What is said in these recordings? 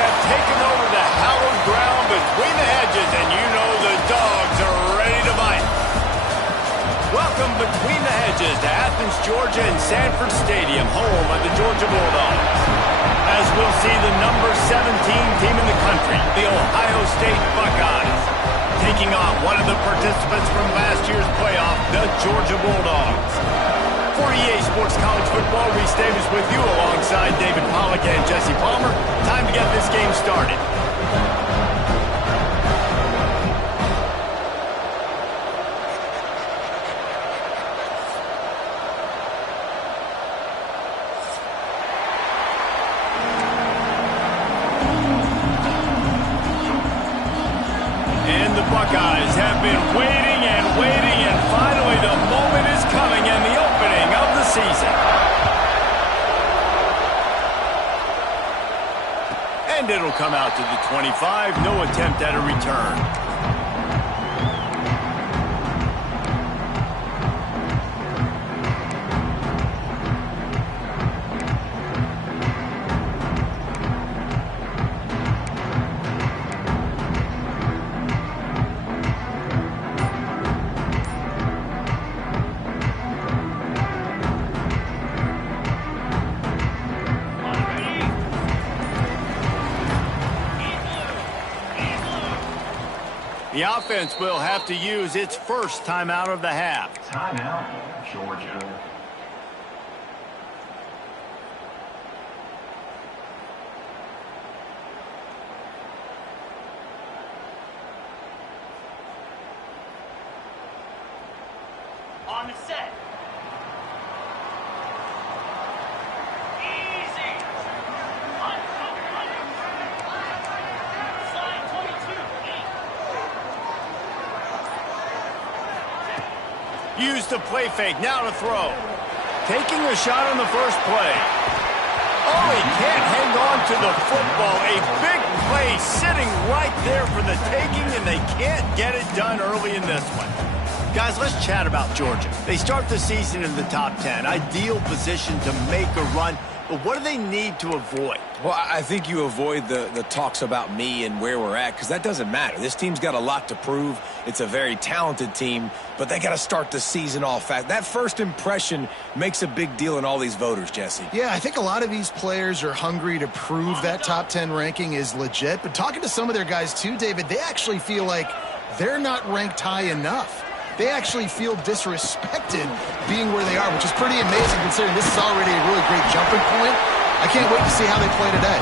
have taken over the hallowed ground between the hedges, and you know the dogs are ready to bite. Welcome between the hedges to Athens, Georgia and Sanford Stadium, home of the Georgia Bulldogs. As we'll see the number 17 team in the country, the Ohio State Buckeyes, taking on one of the participants from last year's playoff, the Georgia Bulldogs. For EA Sports College Football, Reese Davis with you alongside David Pollack and Jesse Palmer. Time to get this game started. And the Buckeyes have been waiting and waiting, and finally the moment is coming and the opening of the season. And it'll come out to the 25, no attempt at a return. The offense will have to use its first timeout of the half. Timeout, Georgia. On the set. Easy. Slide 22. Use the play fake, now to throw. Taking a shot on the first play. Oh, he can't hang on to the football. A big play sitting right there for the taking, and they can't get it done early in this one. Guys, let's chat about Georgia. They start the season in the top 10. Ideal position to make a run. But what do they need to avoid? Well, I think you avoid the talks about me and where we're at, because that doesn't matter. This team's got a lot to prove. It's a very talented team, but they got to start the season off fast. That first impression makes a big deal in all these voters, Jesse. Yeah, I think a lot of these players are hungry to prove that top 10 ranking is legit. But talking to some of their guys too, David, they actually feel like they're not ranked high enough. They actually feel disrespected being where they are, which is pretty amazing considering this is already a really great jumping point. I can't wait to see how they play today.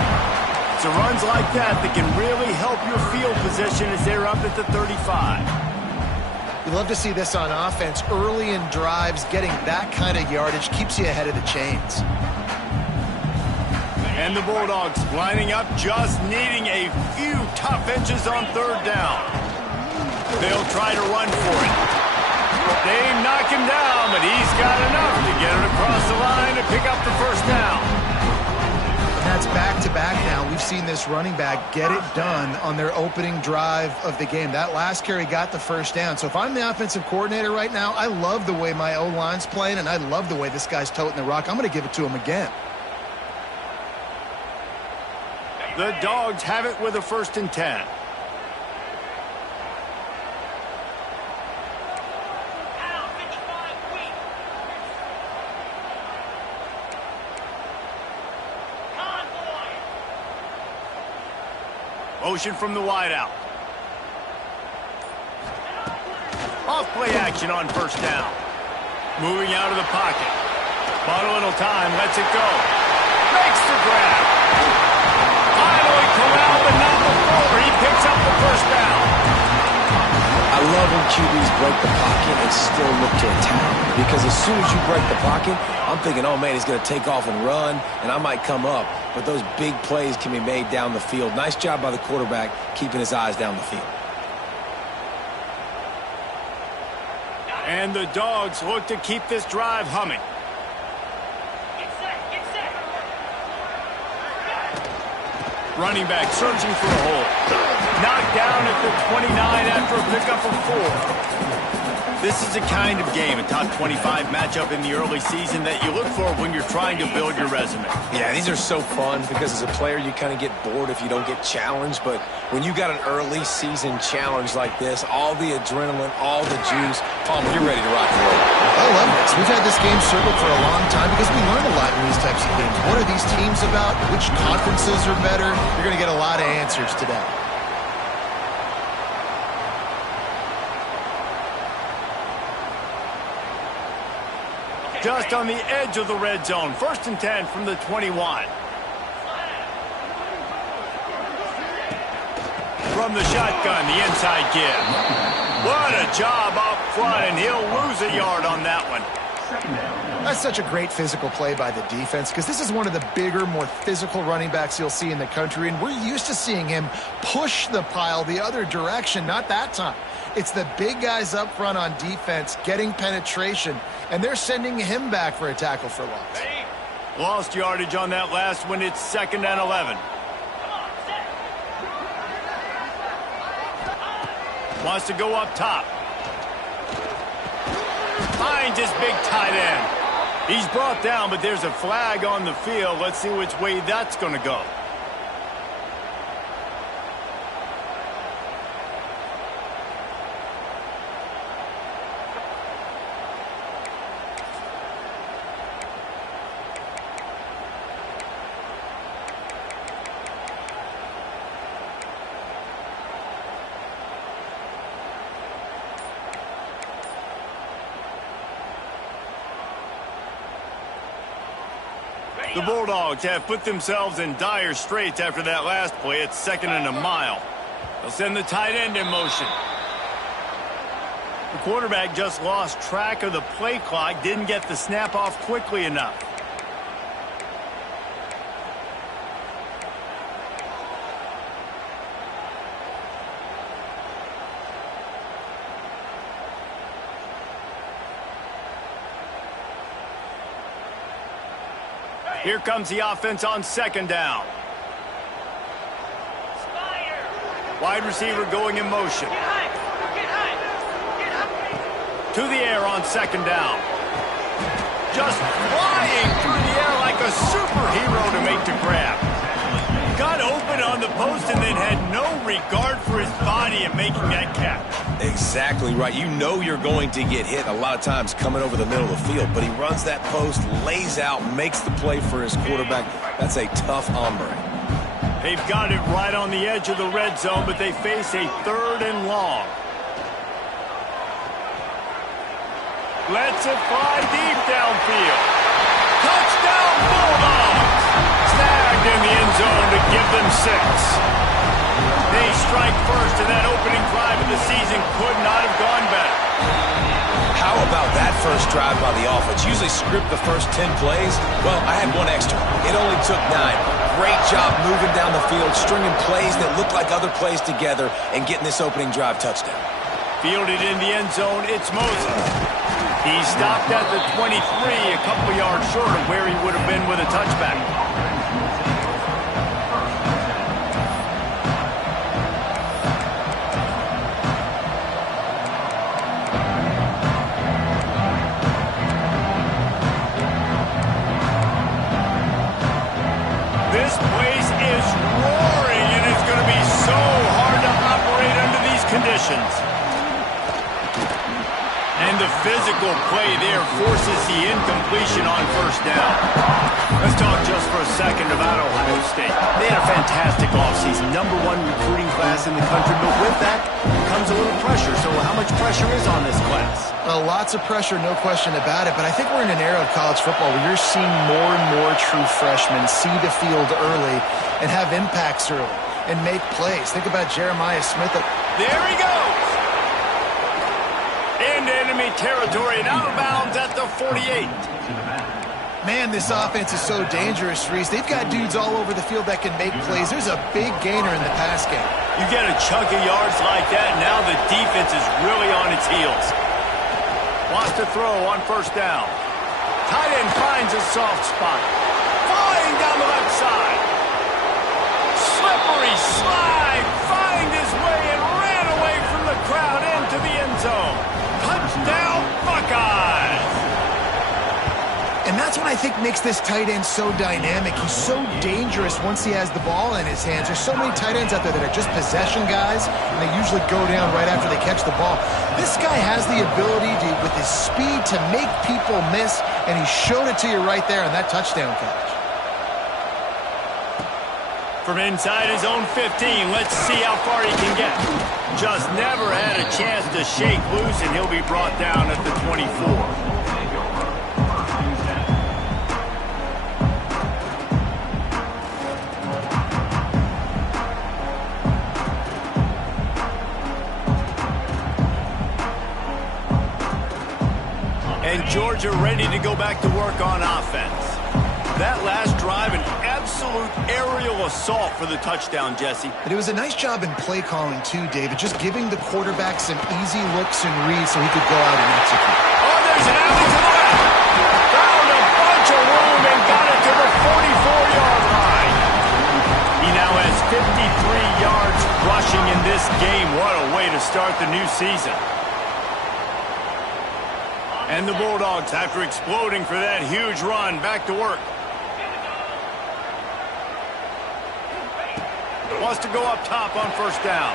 So runs like that can really help your field position as they're up at the 35. You love to see this on offense. Early in drives, getting that kind of yardage keeps you ahead of the chains. And the Bulldogs lining up, just needing a few tough inches on third down. They'll try to run for it. They knock him down, but he's got enough to get it across the line to pick up the first down. And that's back-to-back now. We've seen this running back get it done on their opening drive of the game. That last carry got the first down. So if I'm the offensive coordinator right now, I love the way my O-line's playing, and I love the way this guy's toting the rock. I'm going to give it to him again. The Dogs have it with a 1st and 10. Motion from the wideout. Off play action on first down. Moving out of the pocket. Bought a little time, lets it go. Makes the grab. Finally corralled, but not before. He picks up the first down. I love when QBs break the pocket and still look to attack. Because as soon as you break the pocket, I'm thinking, oh man, he's going to take off and run, and I might come up. But those big plays can be made down the field. Nice job by the quarterback keeping his eyes down the field. And the Dogs look to keep this drive humming. Get set, get set. Running back searching for a hole. Knocked down at the 29 after a pickup of 4. This is the kind of game, a top 25 matchup in the early season, that you look for when you're trying to build your resume. Yeah, these are so fun because as a player, you kind of get bored if you don't get challenged. But when you got an early season challenge like this, all the adrenaline, all the juice, Palmer, you're ready to rock and roll. I love this. We've had this game circled for a long time because we learn a lot in these types of games. What are these teams about? Which conferences are better? You're going to get a lot of answers today. Just on the edge of the red zone. 1st and 10 from the 21. From the shotgun, the inside give. What a job up front, and he'll lose a yard on that one. That's such a great physical play by the defense because this is one of the bigger, more physical running backs you'll see in the country, and we're used to seeing him push the pile the other direction. Not that time. It's the big guys up front on defense getting penetration, and they're sending him back for a tackle for loss. Lost yardage on that last one. It's 2nd and 11. Wants to go up top. Finds his big tight end. He's brought down, but there's a flag on the field. Let's see which way that's going to go. The Bulldogs have put themselves in dire straits after that last play. It's 2nd and a mile. They'll send the tight end in motion. The quarterback just lost track of the play clock, didn't get the snap off quickly enough. Here comes the offense on 2nd down. Wide receiver going in motion. To the air on 2nd down. Just flying through the air like a superhero to make the grab. Got open on the post and then had no regard for his body in making that catch. Exactly right. You know you're going to get hit a lot of times coming over the middle of the field, but he runs that post, lays out, makes the play for his quarterback. That's a tough hombre. They've got it right on the edge of the red zone, but they face a 3rd and long. Lets it fly deep downfield. Touchdown Bulldogs! Snagged in the end zone to give them 6. They strike first, and that opening drive of the season could not have gone better. How about that first drive by the offense? Usually script the first 10 plays. Well, I had one extra. It only took 9. Great job moving down the field, stringing plays that look like other plays together, and getting this opening drive touchdown. Fielded in the end zone, it's Moses. He stopped at the 23, a couple yards short of where he would have been with a touchback. This place is roaring, and it's going to be so hard to operate under these conditions. And the physical play there forces the incompletion on 1st down. Let's talk just for a second about Ohio State. They had a fantastic offseason, #1 recruiting class in the country, but with that comes a little pressure. So how much pressure is on this class? Lots of pressure, no question about it, but I think we're in an era of college football where you're seeing more and more true freshmen see the field early and have impacts early and make plays. Think about Jeremiah Smith. There he goes! Into enemy territory and out of bounds at the 48. Man, this offense is so dangerous, Reese. They've got dudes all over the field that can make plays. There's a big gainer in the pass game. You get a chunk of yards like that, now the defense is really on its heels. Wants to throw on 1st down. Tight end finds a soft spot. Flying down the left side. Slippery slide. Find his way and ran away from the crowd into the end zone. Touchdown! I think, makes this tight end so dynamic. He's so dangerous once he has the ball in his hands. There's so many tight ends out there that are just possession guys, and they usually go down right after they catch the ball. This guy has the ability to, with his speed, to make people miss, and he showed it to you right there on that touchdown catch. From inside his own 15, let's see how far he can get. Just never had a chance to shake loose, and he'll be brought down at the 24. And Georgia ready to go back to work on offense. That last drive, an absolute aerial assault for the touchdown, Jesse. But it was a nice job in play calling, too, David, just giving the quarterback some easy looks and reads so he could go out and execute. Oh, there's an alley to the left. Found a bunch of room and got it to the 44-yard line. He now has 53 yards rushing in this game. What a way to start the new season. And the Bulldogs, after exploding for that huge run, back to work. Wants to go up top on first down.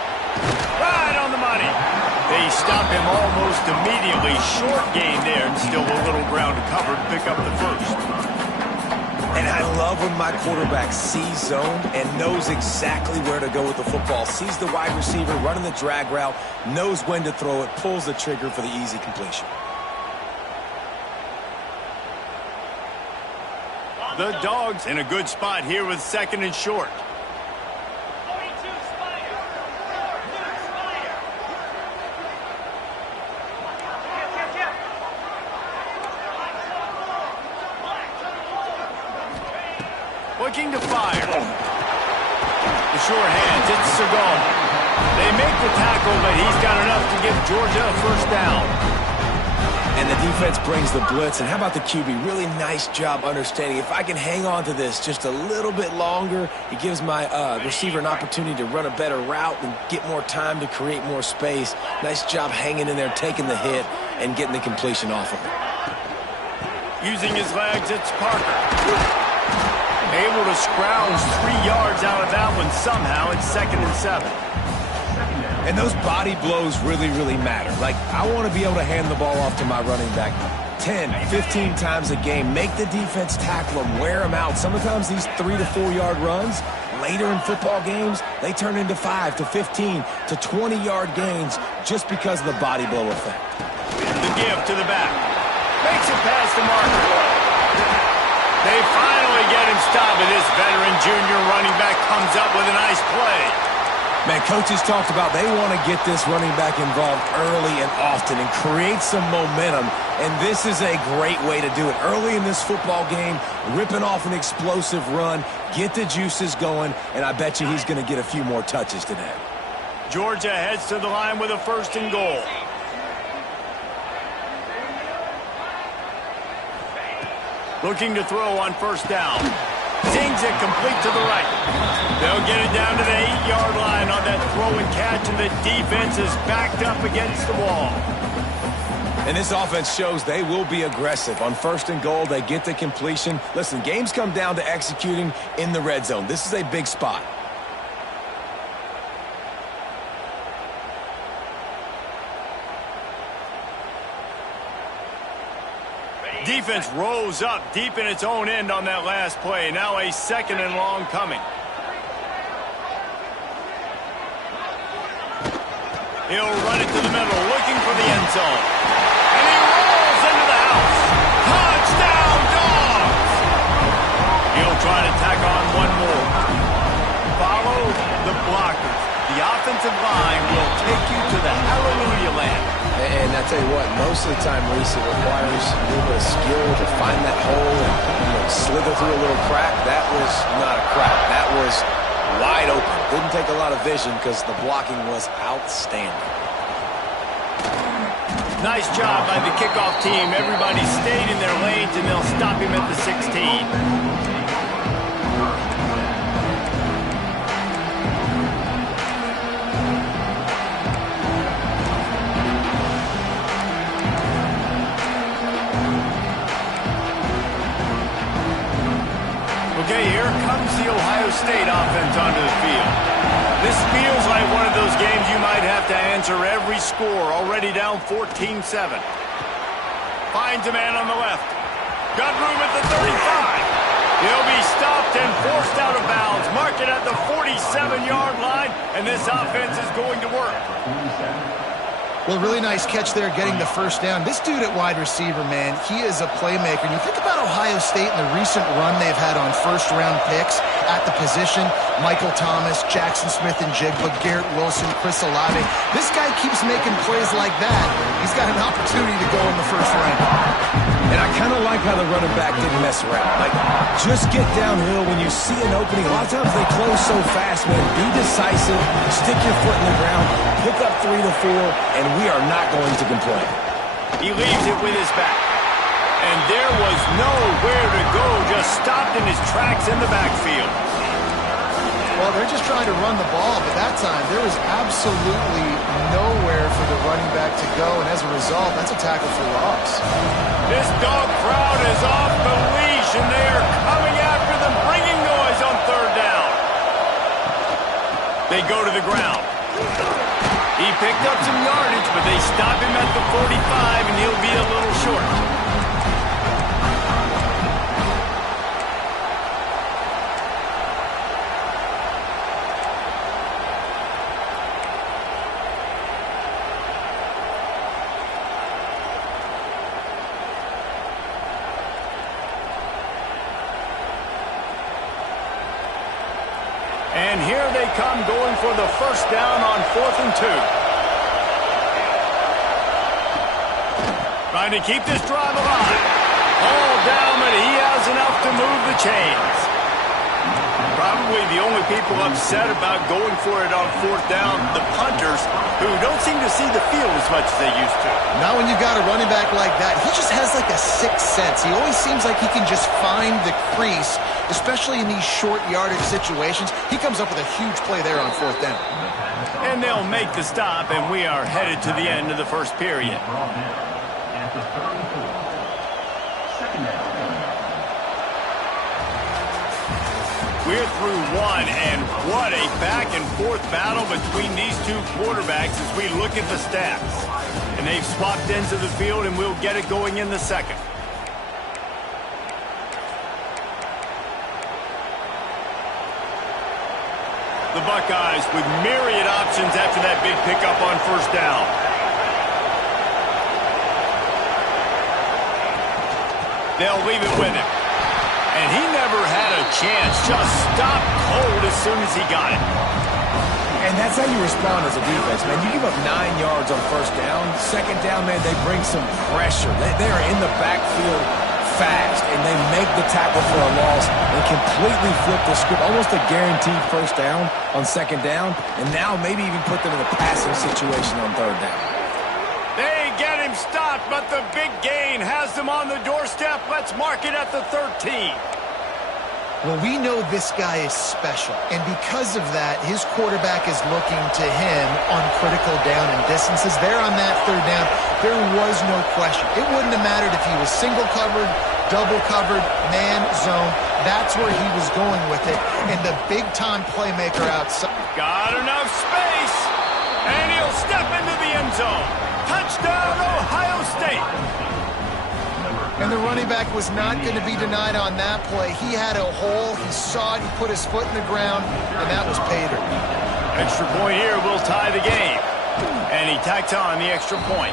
Right on the money. They stop him almost immediately. Short gain there, and still a little ground to cover to pick up the first. And I love when my quarterback sees zone and knows exactly where to go with the football. Sees the wide receiver running the drag route, knows when to throw it, pulls the trigger for the easy completion. The Dogs in a good spot here with second and short. 42 Spider. 42 Spider. Looking to fire. The short hands, it's Segal. They make the tackle, but he's got enough to give Georgia a first down. And the defense brings the blitz. And how about the QB? Really nice job understanding. If I can hang on to this just a little bit longer, it gives my receiver an opportunity to run a better route and get more time to create more space. Nice job hanging in there, taking the hit, and getting the completion off of it. Using his legs, it's Parker. Able to scrounge 3 yards out of that one somehow. It's 2nd and 7. And those body blows really, really matter. Like, I want to be able to hand the ball off to my running back 10, 15 times a game. Make the defense tackle them, wear them out. Sometimes these 3 to 4 yard runs, later in football games, they turn into 5 to 15 to 20 yard gains just because of the body blow effect. The give to the back. Makes it past the marker. They finally get him stopped, and this veteran junior running back comes up with a nice play. Man, coaches talked about they want to get this running back involved early and often and create some momentum, and this is a great way to do it. Early in this football game, ripping off an explosive run, get the juices going, and I bet you he's going to get a few more touches today. Georgia heads to the line with a 1st and goal. Looking to throw on first down. Zings it complete to the right. They'll get it down to the 8-yard line on that throw and catch, and the defense is backed up against the wall. And this offense shows they will be aggressive. On 1st and goal, they get the completion. Listen, games come down to executing in the red zone. This is a big spot. Defense rose up deep in its own end on that last play. Now a 2nd and long coming. He'll run it to the middle, looking for the end zone. And he rolls into the house. Touchdown, Dogs! He'll try to tack on one more. Follow the blockers. The offensive line will take you to the hallelujah land. And I tell you what, most of the time, Reese, it requires a little bit of skill to find that hole and slither through a little crack. That was not a crack. That was wide open. Didn't take a lot of vision because the blocking was outstanding. Nice job by the kickoff team. Everybody stayed in their lanes, and they'll stop him at the 16. This feels like one of those games you might have to answer every score. Already down 14-7. Finds a man on the left. Got room at the 35. He'll be stopped and forced out of bounds. Mark it at the 47-yard line, and this offense is going to work. Well, really nice catch there getting the first down. This dude at wide receiver, man, he is a playmaker. And you think about Ohio State and the recent run they've had on first-round picks at the position. Michael Thomas, Jackson Smith-Njigba, Garrett Wilson, Chris Olave. This guy keeps making plays like that. He's got an opportunity to go in the first round. And I kind of like how the running back didn't mess around. Like, just get downhill when you see an opening. A lot of times they close so fast, man. Be decisive, stick your foot in the ground, pick up 3 to 4, and we are not going to complain. He leaves it with his back. And there was nowhere to go, just stopped in his tracks in the backfield. Well, they're just trying to run the ball, but that time there was absolutely nowhere for the running back to go, and as a result, that's a tackle for loss. This dog crowd is off the leash, and they are coming after them, bringing noise on third down. They go to the ground. He picked up some yardage, but they stop him at the 45, and he'll be a little short. And here they come going for the first down on 4th and 2. Trying to keep this drive alive. All down, but he has enough to move the chains. Probably the only people upset about going for it on 4th down, the punters, who don't seem to see the field as much as they used to. Now when you've got a running back like that, he just has like a sixth sense. He always seems like he can just find the crease, especially in these short yardage situations. He comes up with a huge play there on 4th down. And they'll make the stop, and we are headed to the end of the first period. We're through one, and what a back-and-forth battle between these two quarterbacks as we look at the stats. And they've swapped ends of the field, and we'll get it going in the second. The Buckeyes with myriad options after that big pickup on first down. They'll leave it with him. And he never had a chance, just stopped cold as soon as he got it. And that's how you respond as a defense, man. You give up 9 yards on first down. Second down, man, they bring some pressure. They are in the backfield fast, and they make the tackle for a loss. They completely flip the script, almost a guaranteed first down on second down, and now maybe even put them in a passing situation on third down. They get him stopped, but the big gain has them on the doorstep. Let's mark it at the 13. Well, we know this guy is special, and because of that, his quarterback is looking to him on critical down and distances. There on that third down, there was no question. It wouldn't have mattered if he was single covered, double covered, man, zone. That's where he was going with it, and the big-time playmaker outside. Got enough space, and he'll step into the end zone. Touchdown, Ohio State. And the running back was not going to be denied on that play. He had a hole. He saw it. He put his foot in the ground, and that was pay dirt. Extra point here will tie the game. And he tacks on the extra point.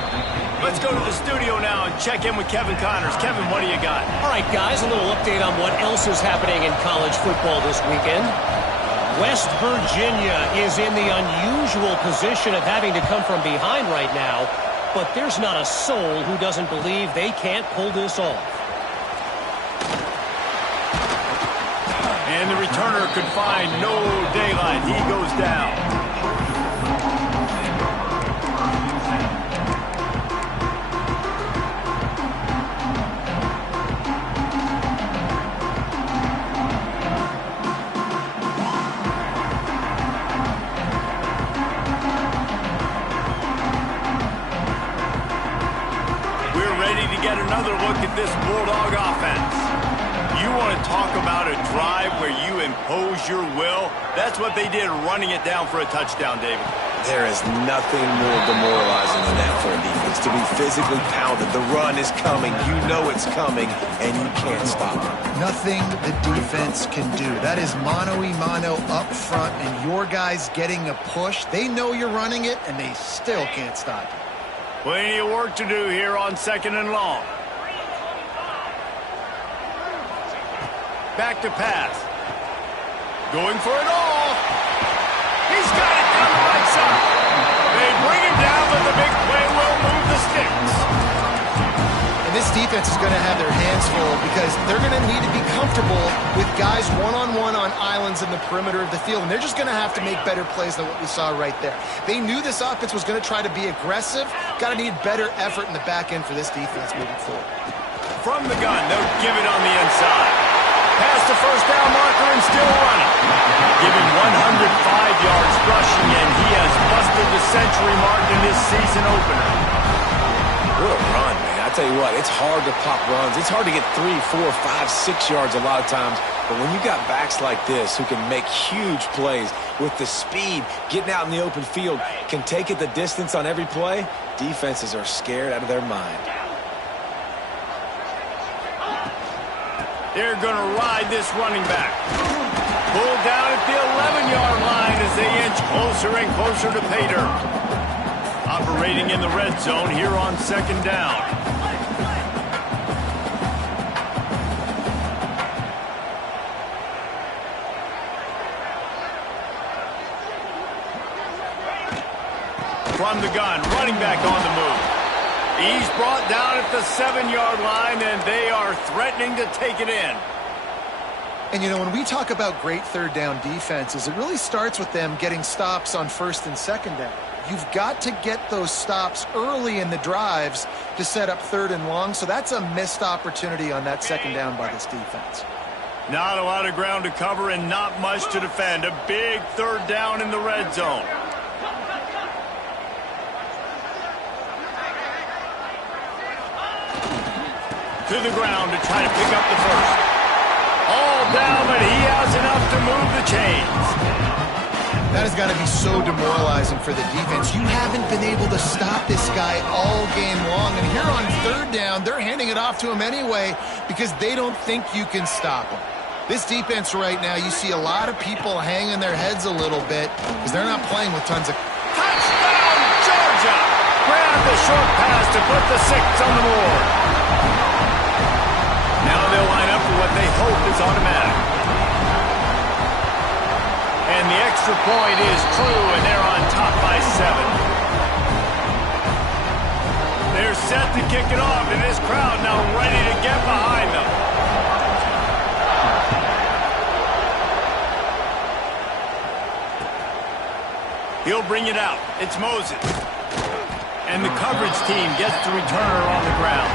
Let's go to the studio now and check in with Kevin Connors. Kevin, what do you got? All right, guys, a little update on what else is happening in college football this weekend. West Virginia is in the unusual position of having to come from behind right now, but there's not a soul who doesn't believe they can't pull this off. And the returner could find no daylight. He goes down. Get another look at this Bulldog offense. You You want to talk about a drive where you impose your will? That's what they did, running it down for a touchdown, David. There is nothing more demoralizing than that for a defense. To be physically pounded, the run is coming, you know it's coming, and you can't stop it. Nothing the defense can do. That is mano-a-mano up front, and your guys getting a push. They know you're running it, and they still can't stop it. Plenty of work to do here on 2nd and long. Back to pass. Going for it all. He's got it down the right side. They bring him down, but the big play will move the sticks. And this defense is going to have their hands full because they're going to need to be comfortable with guys one-on-one on islands in the perimeter of the field, and they're just going to have to make better plays than what we saw right there. They knew this offense was going to try to be aggressive. Got to need better effort in the back end for this defense moving forward. From the gun, they'll give it on the inside. Past the first down marker and still running. Giving 105 yards rushing, and he has busted the century mark in this season opener. What a run, man. I tell you what, it's hard to pop runs. It's hard to get 3, 4, 5, 6 yards a lot of times. But when you got backs like this who can make huge plays with the speed, getting out in the open field, can take it the distance on every play, defenses are scared out of their mind. They're going to ride this running back. Pulled down at the 11-yard line as they inch closer and closer to pay dirt. Operating in the red zone here on 2nd down. From the gun, running back on the move. He's brought down at the 7-yard line, and they are threatening to take it in. And, you know, when we talk about great 3rd down defenses, it really starts with them getting stops on 1st and 2nd down. You've got to get those stops early in the drives to set up 3rd and long, so that's a missed opportunity on that 2nd down by this defense. Not a lot of ground to cover and not much to defend. A big 3rd down in the red zone. To the ground to try to pick up the first. All down, but he has enough to move the chains. That has got to be so demoralizing for the defense. You haven't been able to stop this guy all game long. And here on 3rd down, they're handing it off to him anyway because they don't think you can stop him. This defense right now, you see a lot of people hanging their heads a little bit because they're not playing with tons of... Touchdown, Georgia! Grab the short pass to put the 6 on the board. Now they'll line up for what they hope is automatic. And the extra point is true, and they're on top by 7. They're set to kick it off, and this crowd now ready to get behind them. He'll bring it out. It's Moses. And the coverage team gets the returner on the ground.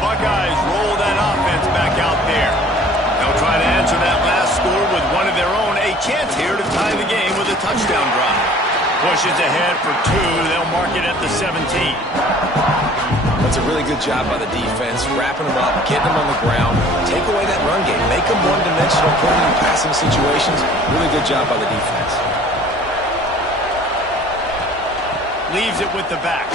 Buckeyes roll that offense back out there. They'll try to answer that last score with one of their own. A chance here to tie the game with a touchdown drive. Pushes ahead for 2. They'll mark it at the 17. That's a really good job by the defense, wrapping them up, getting them on the ground, take away that run game, make them one-dimensional, put them in passing situations. Really good job by the defense. Leaves it with the back.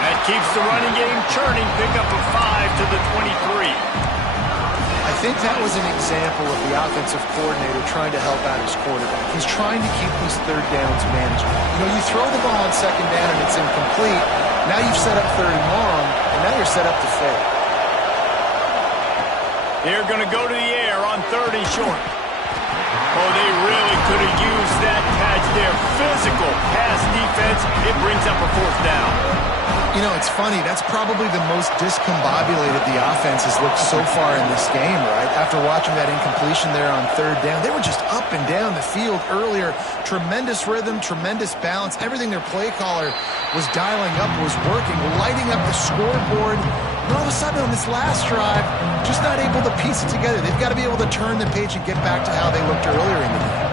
That keeps the running game churning. Pick up a 5 to the 23. I think that was an example of the offensive coordinator trying to help out his quarterback. He's trying to keep these 3rd downs manageable. You know, you throw the ball on 2nd down and it's incomplete. Now you've set up 3rd and long, and now you're set up to fail. They're going to go to the air on 3rd and short. Oh, they really could have used that catch there. Physical pass defense. It brings up a 4th down. You know, it's funny. That's probably the most discombobulated the offense has looked so far in this game, right? After watching that incompletion there on 3rd down, they were just up and down the field earlier. Tremendous rhythm, tremendous balance. Everything their play caller was dialing up was working, lighting up the scoreboard. And all of a sudden on this last drive, just not able to piece it together. They've got to be able to turn the page and get back to how they looked earlier in the game.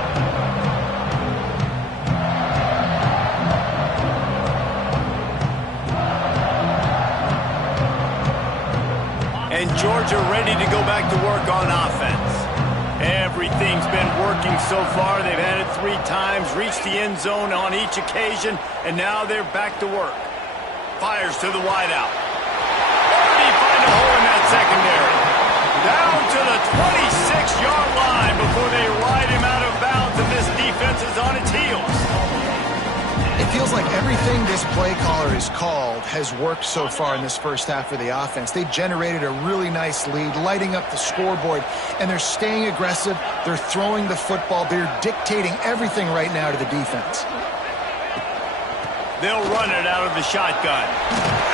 and Georgia ready to go back to work on offense. Everything's been working so far. They've had it 3 times, reached the end zone on each occasion, and now they're back to work. Fires to the wideout. Where did he find a hole in that secondary? Down to the 26-yard line before they ride him out of bounds, and this defense is on its heels. It feels like everything this play caller has called has worked so far in this first half of the offense. They've generated a really nice lead, lighting up the scoreboard, and they're staying aggressive. They're throwing the football. They're dictating everything right now to the defense. They'll run it out of the shotgun.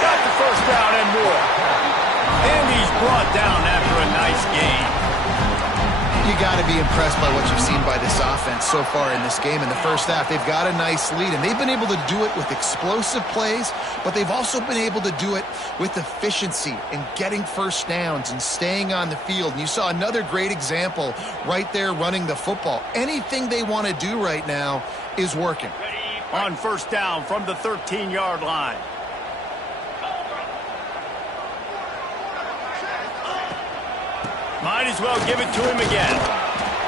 Got the first down and more. And he's brought down after a nice game. You got to be impressed by what you've seen by this offense so far in this game. In the first half, they've got a nice lead, and they've been able to do it with explosive plays, but they've also been able to do it with efficiency and getting first downs and staying on the field. And you saw another great example right there running the football. Anything they want to do right now is working. On first down from the 13-yard line. Might as well give it to him again.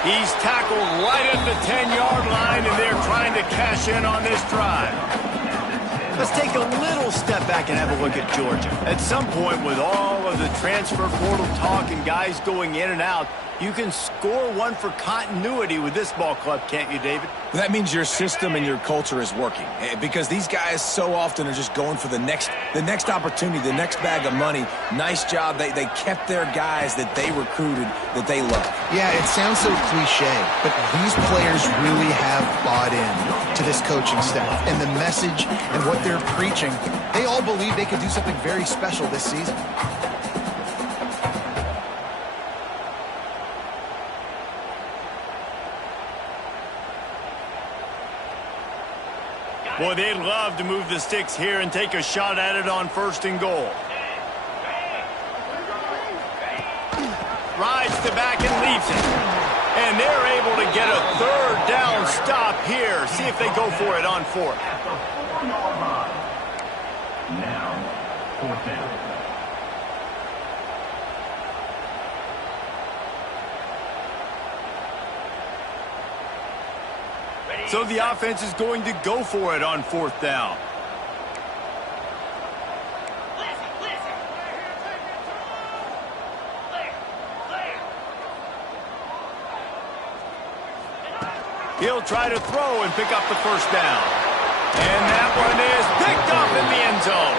He's tackled right at the 10-yard line, and they're trying to cash in on this drive. Let's take a little step back and have a look at Georgia. At some point, with all of the transfer portal talk and guys going in and out, you can score one for continuity with this ball club, can't you, David? That means your system and your culture is working, because these guys so often are just going for the next opportunity, the next bag of money. Nice job. They kept their guys that they recruited, that they love. Yeah, it sounds so cliche, but these players really have bought in to this coaching staff and the message and what they're preaching. They all believe they could do something very special this season. Boy, they'd love to move the sticks here and take a shot at it on 1st and goal. Rides to back and leaves it. And they're able to get a 3rd down stop here. See if they go for it on 4th. Now, 4th down. So the offense is going to go for it on 4th down. He'll try to throw and pick up the 1st down. And that one is picked up in the end zone.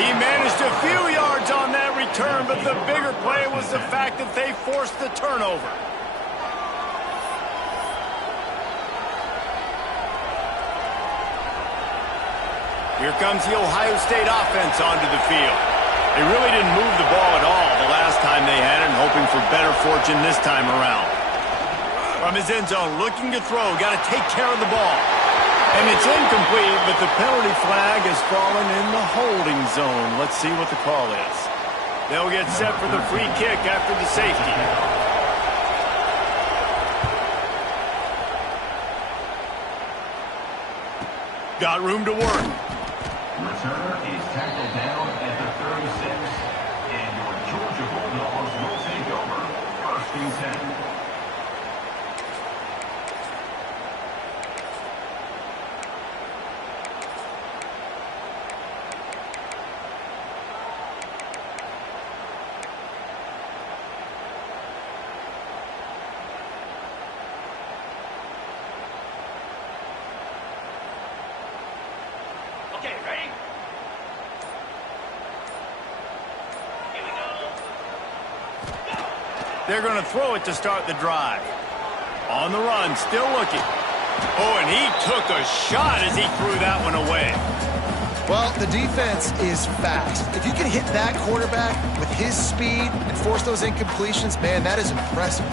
He managed a few yards on that return, but the bigger play was the fact that they forced the turnover. Here comes the Ohio State offense onto the field. They really didn't move the ball at all the last time they had it, hoping for better fortune this time around. From his end zone, looking to throw, got to take care of the ball. And it's incomplete, but the penalty flag has fallen in the holding zone. Let's see what the call is. They'll get set for the free kick after the safety. Got room to work. Returner is tackled down at the 36, and your Georgia Bulldogs will take over 1st and 10. Okay, ready? Here we go. They're going to throw it to start the drive. On the run, still looking. Oh, and he took a shot as he threw that one away. Well, the defense is fast. If you can hit that quarterback with his speed and force those incompletions, man, that is impressive.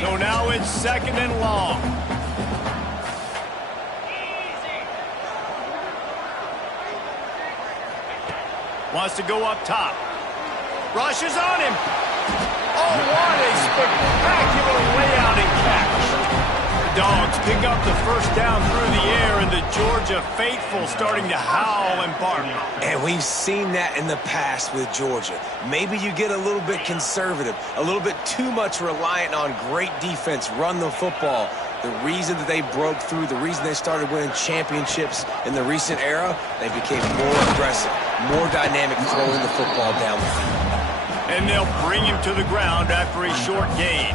So now it's 2nd and long. Wants to go up top. Rushes on him. Oh, what a spectacular layout and catch. The Dogs pick up the 1st down through the air, and the Georgia faithful starting to howl and bark. And we've seen that in the past with Georgia. Maybe you get a little bit conservative, a little bit too much reliant on great defense, run the football. The reason that they broke through, the reason they started winning championships in the recent era, they became more aggressive, more dynamic throwing the football down the field. And they'll bring him to the ground after a short gain.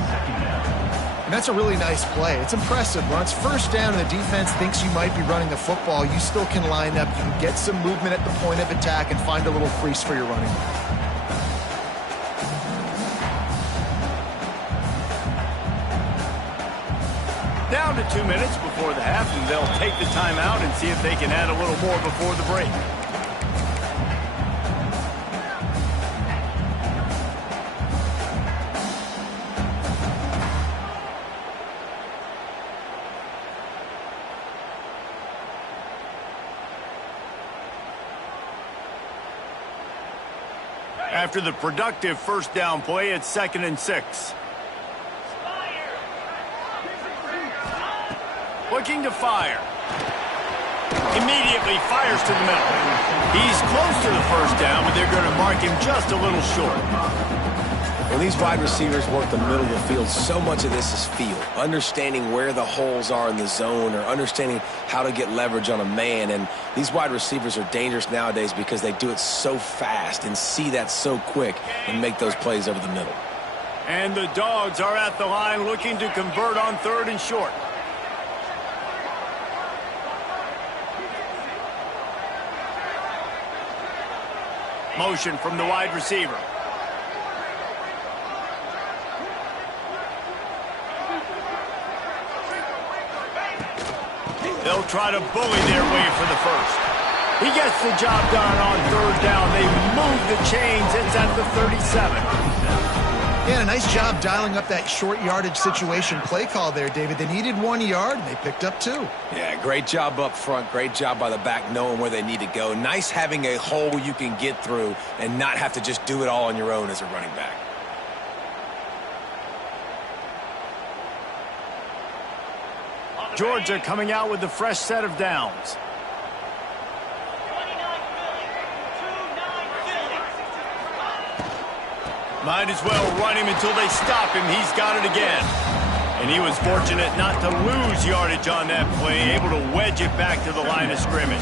And that's a really nice play. It's impressive. When it's first down and the defense thinks you might be running the football, you still can line up. You can get some movement at the point of attack and find a little crease for your running back. Down to 2 minutes before the half, and they'll take the timeout and see if they can add a little more before the break. After the productive first down play, it's 2nd and 6. Looking to fire. Immediately fires to the middle. He's close to the first down, but they're going to mark him just a little short. When these wide receivers work the middle of the field, so much of this is feel. Understanding where the holes are in the zone or understanding how to get leverage on a man. And these wide receivers are dangerous nowadays because they do it so fast and see that so quick and make those plays over the middle. And the Dogs are at the line looking to convert on 3rd and short. Motion from the wide receiver. They'll try to bully their way for the first. He gets the job done on 3rd down. They move the chains. It's at the 37. Yeah, a nice job dialing up that short yardage situation play call there, David. They needed 1 yard, and they picked up 2. Yeah, great job up front. Great job by the back knowing where they need to go. Nice having a hole you can get through and not have to just do it all on your own as a running back. Georgia coming out with a fresh set of downs. Might as well run him until they stop him. He's got it again. And he was fortunate not to lose yardage on that play, able to wedge it back to the line of scrimmage.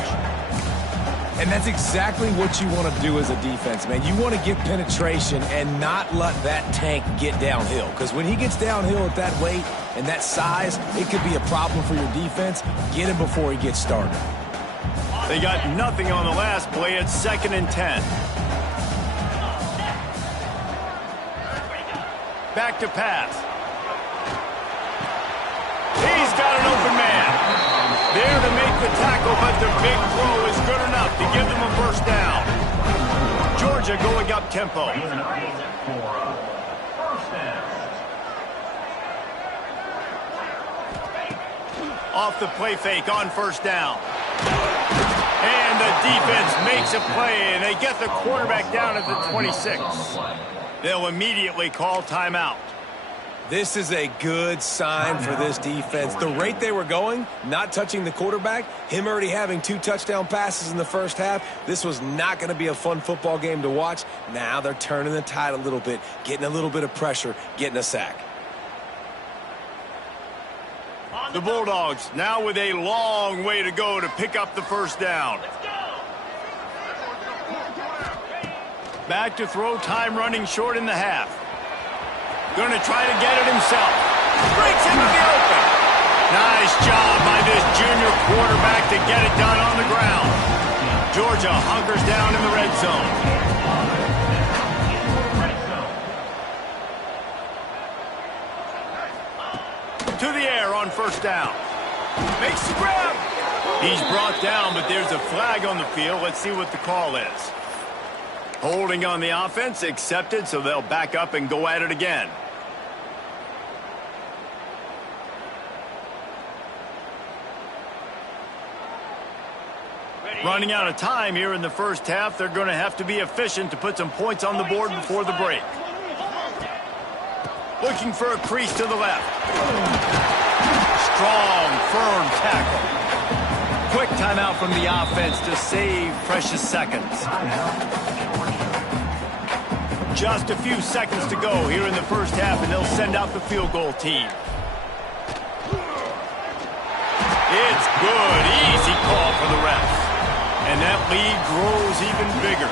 And that's exactly what you want to do as a defense, man. You want to get penetration and not let that tank get downhill. Because when he gets downhill at that weight and that size, it could be a problem for your defense. Get him before he gets started. They got nothing on the last play. It's 2nd and 10. Back to pass. He's got an open man. There to make the tackle, but the big throw is good enough to give them a first down. Georgia going up tempo. Off the play fake on first down. And the defense makes a play, and they get the quarterback down at the 26. They'll immediately call timeout. This is a good sign for this defense. The rate they were going, not touching the quarterback, him already having 2 touchdown passes in the first half, this was not going to be a fun football game to watch. Now they're turning the tide a little bit, getting a little bit of pressure, getting a sack. The Bulldogs now with a long way to go to pick up the first down. Back to throw, time running short in the half. Going to try to get it himself. Breaks into the open. Nice job by this junior quarterback to get it done on the ground. Georgia hunkers down in the red zone. To the air on first down. Makes the grab. He's brought down, but there's a flag on the field. Let's see what the call is. Holding on the offense, accepted, so they'll back up and go at it again. Running out of time here in the first half. They're going to have to be efficient to put some points on the board before the break. Looking for a crease to the left. Strong, firm tackle. quick timeout from the offense to save precious seconds. Just a few seconds to go here in the first half, and they'll send out the field goal team. It's good. Easy call for the refs. And that lead grows even bigger.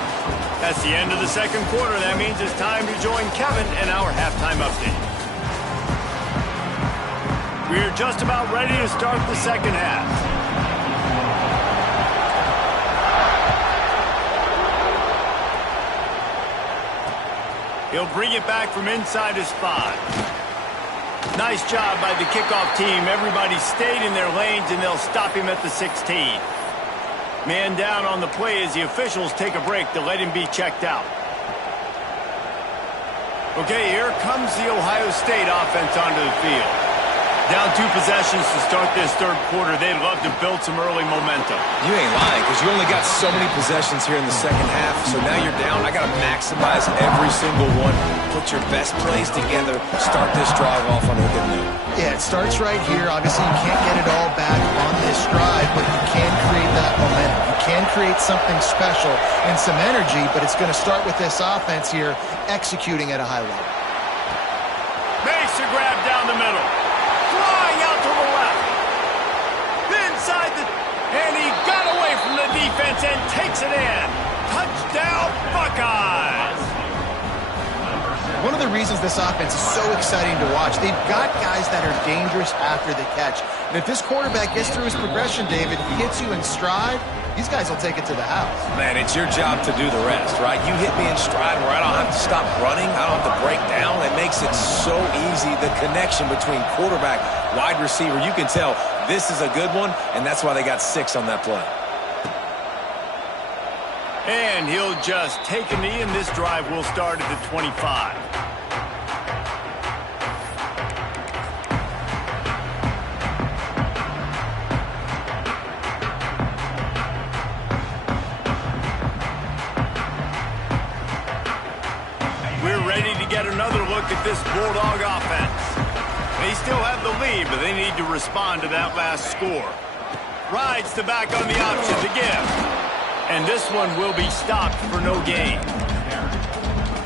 That's the end of the second quarter. That means it's time to join Kevin and our halftime update. We're just about ready to start the second half. He'll bring it back from inside his 5. Nice job by the kickoff team. Everybody stayed in their lanes, and they'll stop him at the 16. Man down on the play as the officials take a break to let him be checked out. Okay, here comes the Ohio State offense onto the field. Down 2 possessions to start this third quarter. They'd love to build some early momentum. You ain't lying, because you only got so many possessions here in the second half, so now you're down. I got to maximize every single one. Put your best plays together. Start this drive off on a good note. Yeah, it starts right here. Obviously, you can't get it all back on this drive, but you can create that momentum. You can create something special and some energy, but it's going to start with this offense here executing at a high level. Makes a grab down the middle. Flying out to the left. Inside the... And he got away from the defense and takes it in. Touchdown, Buckeyes. One of the reasons this offense is so exciting to watch, they've got guys that are dangerous after the catch. And if this quarterback gets through his progression, David, hits you in stride, these guys will take it to the house. Man, it's your job to do the rest, right? You hit me in stride where I don't have to stop running. I don't have to break down. It makes it so easy. The connection between quarterback, wide receiver, you can tell this is a good one, and that's why they got 6 on that play. And he'll just take a knee, and this drive will start at the 25. We're ready to get another look at this Bulldog offense. They still have the lead, but they need to respond to that last score. Rides the back on the option to give. And this one will be stopped for no gain.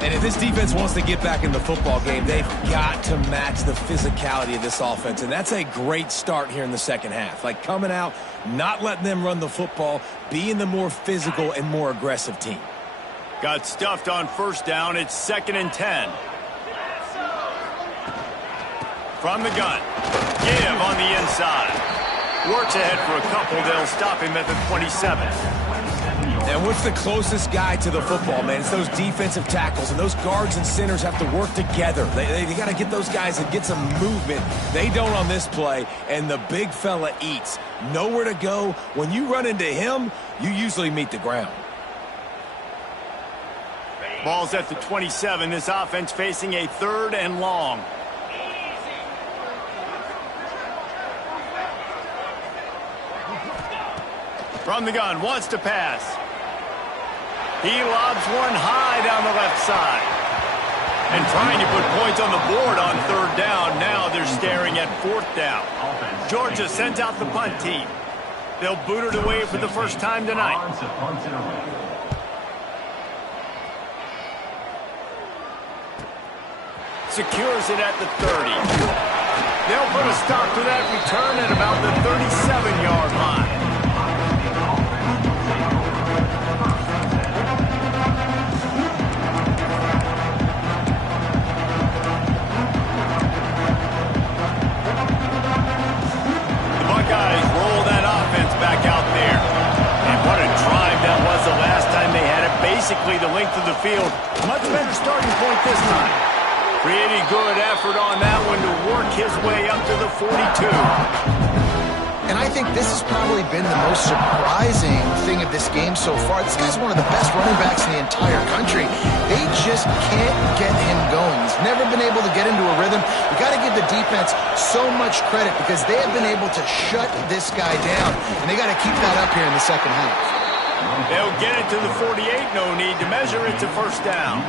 And if this defense wants to get back in the football game, they've got to match the physicality of this offense. And that's a great start here in the second half. Like coming out, not letting them run the football, being the more physical and more aggressive team. Got stuffed on first down. It's 2nd and 10. From the gun. Give on the inside. Works ahead for a couple. They'll stop him at the 27. And what's the closest guy to the football, man? It's those defensive tackles, and those guards and centers have to work together. They got to get those guys and get some movement. They don't on this play, and the big fella eats. Nowhere to go. When you run into him, you usually meet the ground. Ball's at the 27. This offense facing a 3rd and long. From the gun, wants to pass. He lobs one high down the left side. And trying to put points on the board on 3rd down. Now they're staring at 4th down. Georgia sends out the punt team. They'll boot it away for the first time tonight. Secures it at the 30. They'll put a stop to that return at about the 37-yard line. Buckeyes roll that offense back out there. And what a drive that was the last time they had it. Basically the length of the field. Much better starting point this time. Pretty good effort on that one to work his way up to the 42. And I think this has probably been the most surprising thing of this game so far. This guy's one of the best running backs in the entire country. They just can't get him going. He's never been able to get into a rhythm. You got to give the defense so much credit because they have been able to shut this guy down. And they got to keep that up here in the second half. They'll get it to the 48. No need to measure it to first down.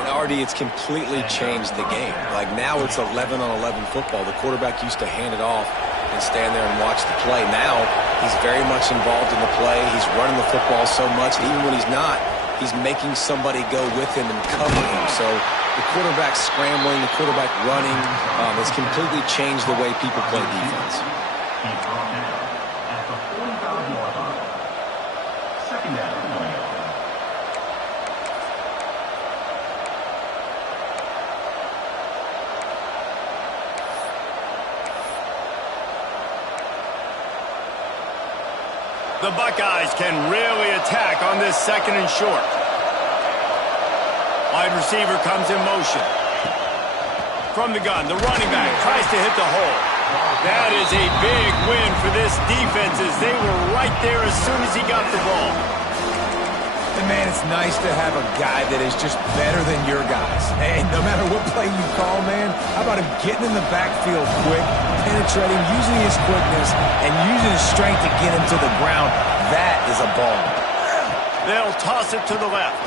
And Artie, it's completely changed the game. Like now it's 11-on-11 football. The quarterback used to hand it off and stand there and watch the play. Now, he's very much involved in the play. He's running the football so much, and even when he's not, he's making somebody go with him and cover him. So the quarterback scrambling, the quarterback running has completely changed the way people play defense. He's brought down at the 45-yard line. Second down. The Buckeyes can really attack on this second and short. Wide receiver comes in motion. From the gun, the running back tries to hit the hole. That is a big win for this defense as they were right there as soon as he got the ball. And man, it's nice to have a guy that is just better than your guys. Hey, no matter what play you call, man, how about him getting in the backfield quick, penetrating, using his quickness, and using his strength to get him to the ground. That is a ball. They'll toss it to the left.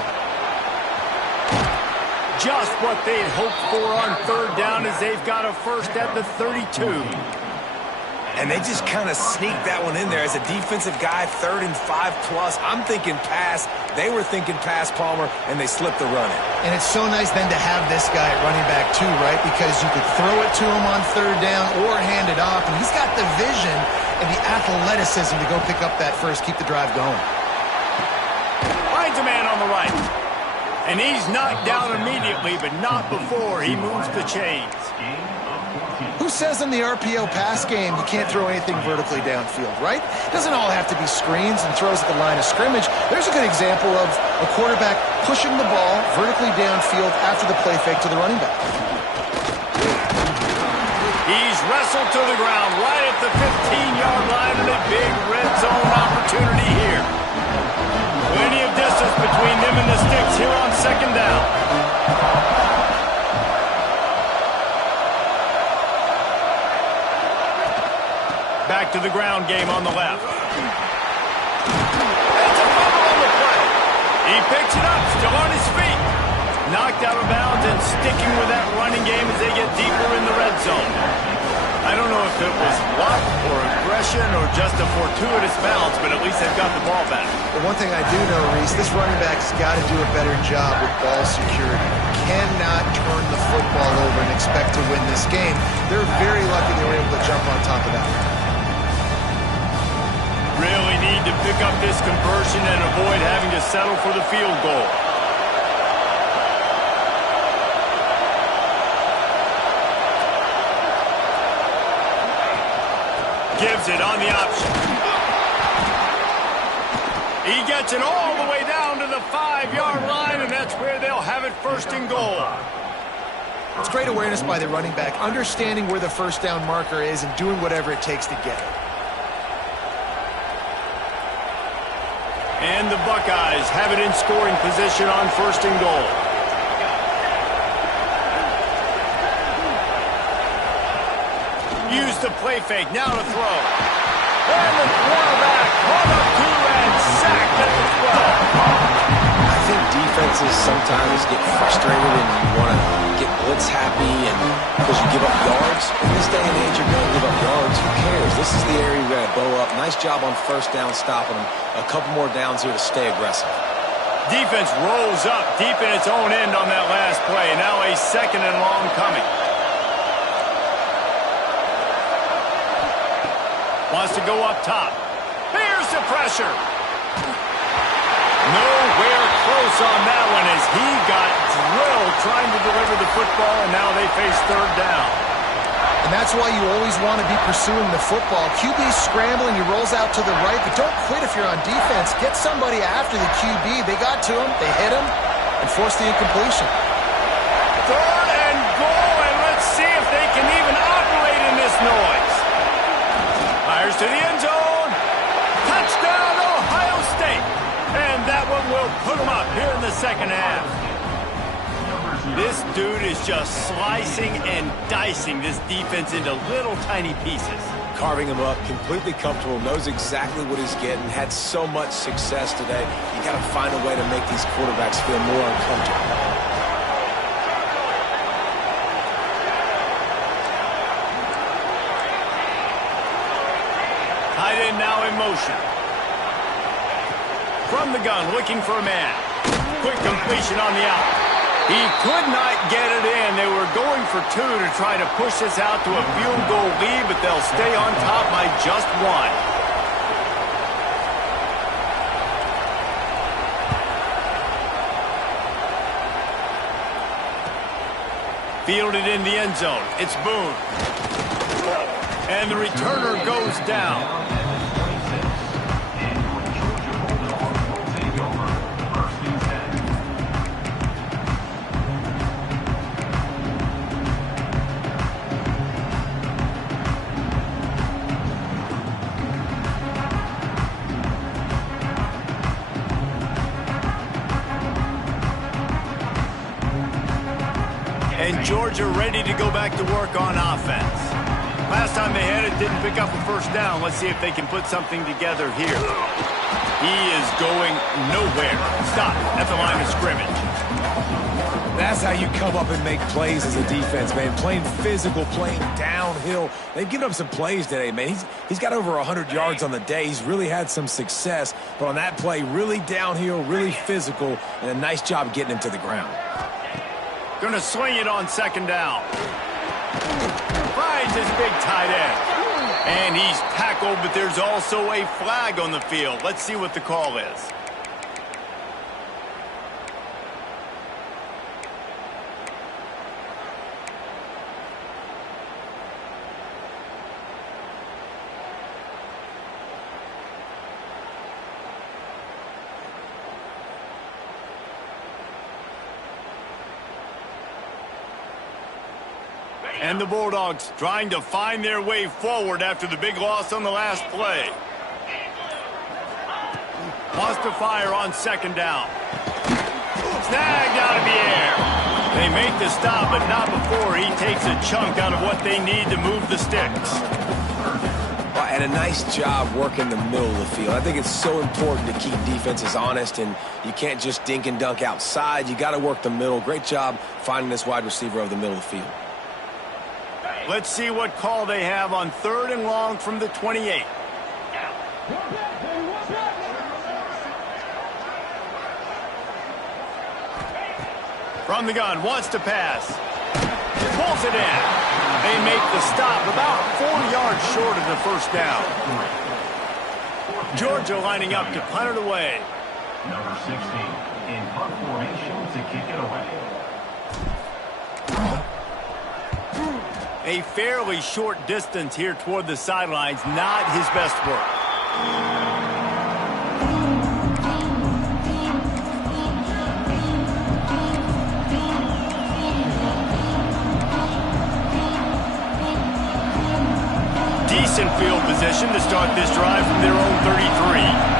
Just what they'd hoped for on third down as they've got a first at the 32. And they just kind of sneaked that one in there as a defensive guy, 3rd and 5+. I'm thinking pass. They were thinking pass, Palmer, and they slipped the run in. And it's so nice then to have this guy at running back too, right? Because you could throw it to him on third down or hand it off, and he's got the vision and the athleticism to go pick up that first, keep the drive going. Finds a man on the right. And he's knocked down immediately, but not before he moves the chains. Who says in the RPO pass game you can't throw anything vertically downfield, right? It doesn't all have to be screens and throws at the line of scrimmage. There's a good example of a quarterback pushing the ball vertically downfield after the play fake to the running back. He's wrestled to the ground right at the 15-yard line and a big red zone opportunity here. Plenty of distance between them and the sticks here on second down. Back to the ground game on the left. That's a fumble on the play. He picks it up, still on his feet. Knocked out of bounds and sticking with that running game as they get deeper in the red zone. I don't know if it was luck or aggression or just a fortuitous bounce, but at least they've got the ball back. The one thing I do know, Reese, this running back's got to do a better job with ball security. Cannot turn the football over and expect to win this game. They're very lucky they were able to jump on top of that. Really need to pick up this conversion and avoid having to settle for the field goal. Gives it on the option. He gets it all the way down to the 5-yard line, and that's where they'll have it first and goal. It's great awareness by the running back, understanding where the first down marker is and doing whatever it takes to get it. And the Buckeyes have it in scoring position on first and goal. Use the play fake, now to throw. And the quarterback caught up to and sacked at the 12. I think defenses sometimes get frustrated and you want to get blitz happy and because you give up yards. In this day and age, you're going to give up yards. Who cares? This is the area you got to bow up. Nice job on first down stopping them. A couple more downs here to stay aggressive. Defense rolls up deep in its own end on that last play. Now a second and long coming. Wants to go up top. Here's the pressure. Nowhere close on that one as he got drilled trying to deliver the football, and now they face third down. And that's why you always want to be pursuing the football. QB's scrambling, he rolls out to the right, but don't quit if you're on defense. Get somebody after the QB. They got to him, they hit him, and forced the incompletion. Third and goal, and let's see if they can even operate in this noise. Fires to the end zone. Touchdown, Ohio State. And that one will put them up here in the second half. This dude is just slicing and dicing this defense into little tiny pieces. Carving him up, completely comfortable, knows exactly what he's getting, had so much success today. You got to find a way to make these quarterbacks feel more uncomfortable. and now in motion. From the gun, looking for a man. Quick completion on the out. He could not get it in. They were going for two to try to push this out to a field goal lead, but they'll stay on top by just one. Fielded in the end zone. It's Boone. And the returner goes down. And Georgia ready to go back to work on offense. Last time they had it, didn't pick up a first down. Let's see if they can put something together here. He is going nowhere. Stop at the line of scrimmage. That's how you come up and make plays as a defense, man. Playing physical, playing downhill. They've given up some plays today, man. He's got over 100 yards on the day. He's really had some success. But on that play, really downhill, really physical, and a nice job getting him to the ground. Going to swing it on second down. Finds his big tight end. And he's tackled, but there's also a flag on the field. Let's see what the call is. And the Bulldogs trying to find their way forward after the big loss on the last play. Wants to fire on second down. Snagged out of the air. They make the stop, but not before he takes a chunk out of what they need to move the sticks. And a nice job working the middle of the field. I think it's so important to keep defenses honest, and you can't just dink and dunk outside. You got to work the middle. Great job finding this wide receiver over the middle of the field. Let's see what call they have on 3rd and long from the 28. From the gun, wants to pass. Pulls it in. They make the stop about 4 yards short of the first down. Georgia lining up to punt it away. Number 16 in punt formation to kick it away. A fairly short distance here toward the sidelines, not his best work. Decent field position to start this drive from their own 33.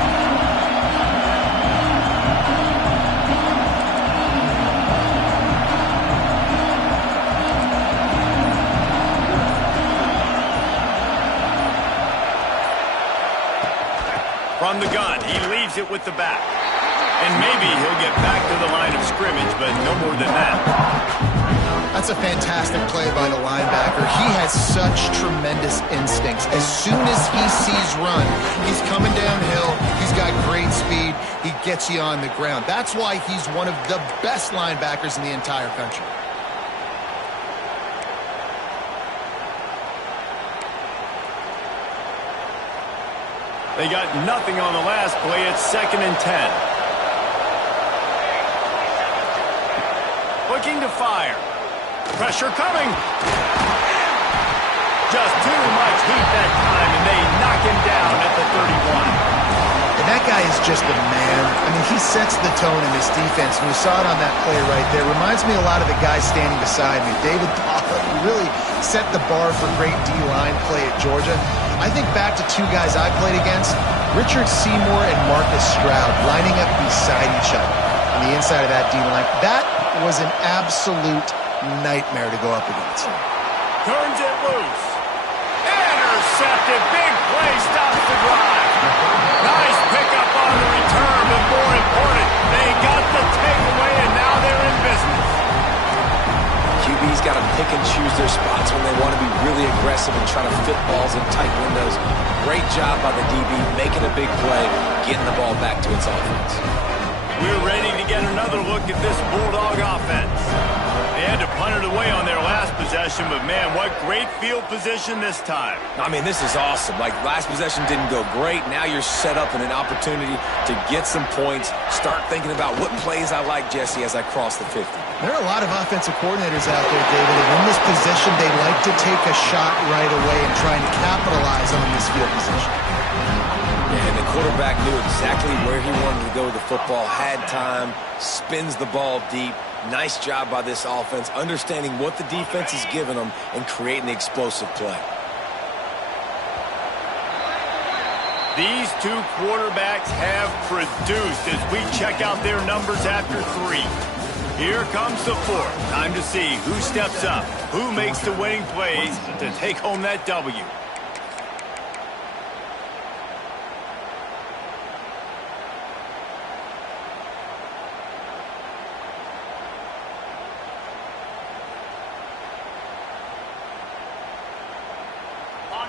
From the gun, he leaves it with the back. And maybe he'll get back to the line of scrimmage, but no more than that. That's a fantastic play by the linebacker. He has such tremendous instincts. As soon as he sees run, he's coming downhill. He's got great speed. He gets you on the ground. That's why he's one of the best linebackers in the entire country. They got nothing on the last play. It's 2nd and 10. Looking to fire. Pressure coming. Just too much heat that time, and they knock him down at the 31. And that guy is just a man. I mean, he sets the tone in this defense, and you saw it on that play right there. Reminds me a lot of the guy standing beside me, David Pollack, who really set the bar for great D-line play at Georgia. I think back to two guys I played against, Richard Seymour and Marcus Stroud, lining up beside each other on the inside of that D-line. That was an absolute nightmare to go up against. Turns it loose. Intercepted. Big play. Stops the drive. Nice pickup on the return, but more important, they got the takeaway, and now they're in business. QB DB's got to pick and choose their spots when they want to be really aggressive and try to fit balls in tight windows. Great job by the DB making a big play, getting the ball back to its offense. We're ready to get another look at this Bulldog offense. They had to punt it away on their last possession, but man, what great field position this time. I mean, this is awesome. Like, last possession didn't go great. Now you're set up in an opportunity to get some points. Start thinking about what plays I like, Jesse, as I cross the 50. There are a lot of offensive coordinators out there, David, and in this position, they like to take a shot right away and trying to capitalize on this field position. And the quarterback knew exactly where he wanted to go with the football, had time, spins the ball deep. Nice job by this offense, understanding what the defense is giving them and creating the explosive play. These two quarterbacks have produced as we check out their numbers after 3. Here comes the 4th. Time to see who steps up, who makes the winning plays to take home that W.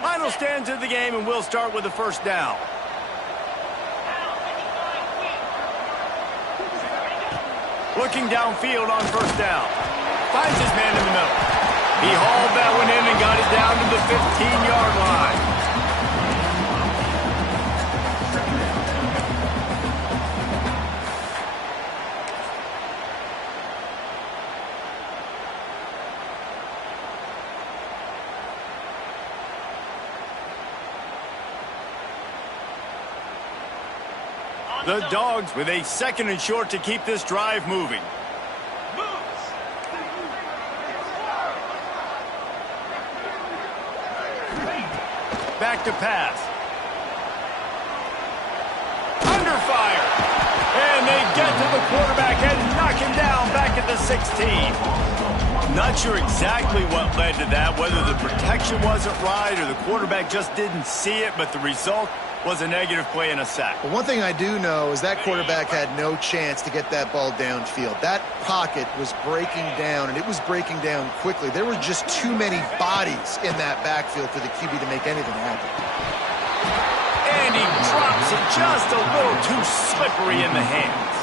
Final stands of the game, and we'll start with the first down. Looking downfield on first down. Finds his man in the middle. He hauled that one in and got it down to the 15-yard line. The Dogs with a 2nd and short to keep this drive moving. Back to pass. Under fire. And they get to the quarterback and knock him down back at the 16. Not sure exactly what led to that, whether the protection wasn't right or the quarterback just didn't see it, but the result was a negative play and a sack. But one thing I do know is that quarterback had no chance to get that ball downfield. That pocket was breaking down, and it was breaking down quickly. There were just too many bodies in that backfield for the QB to make anything happen. And he drops it just a little too slippery in the hands.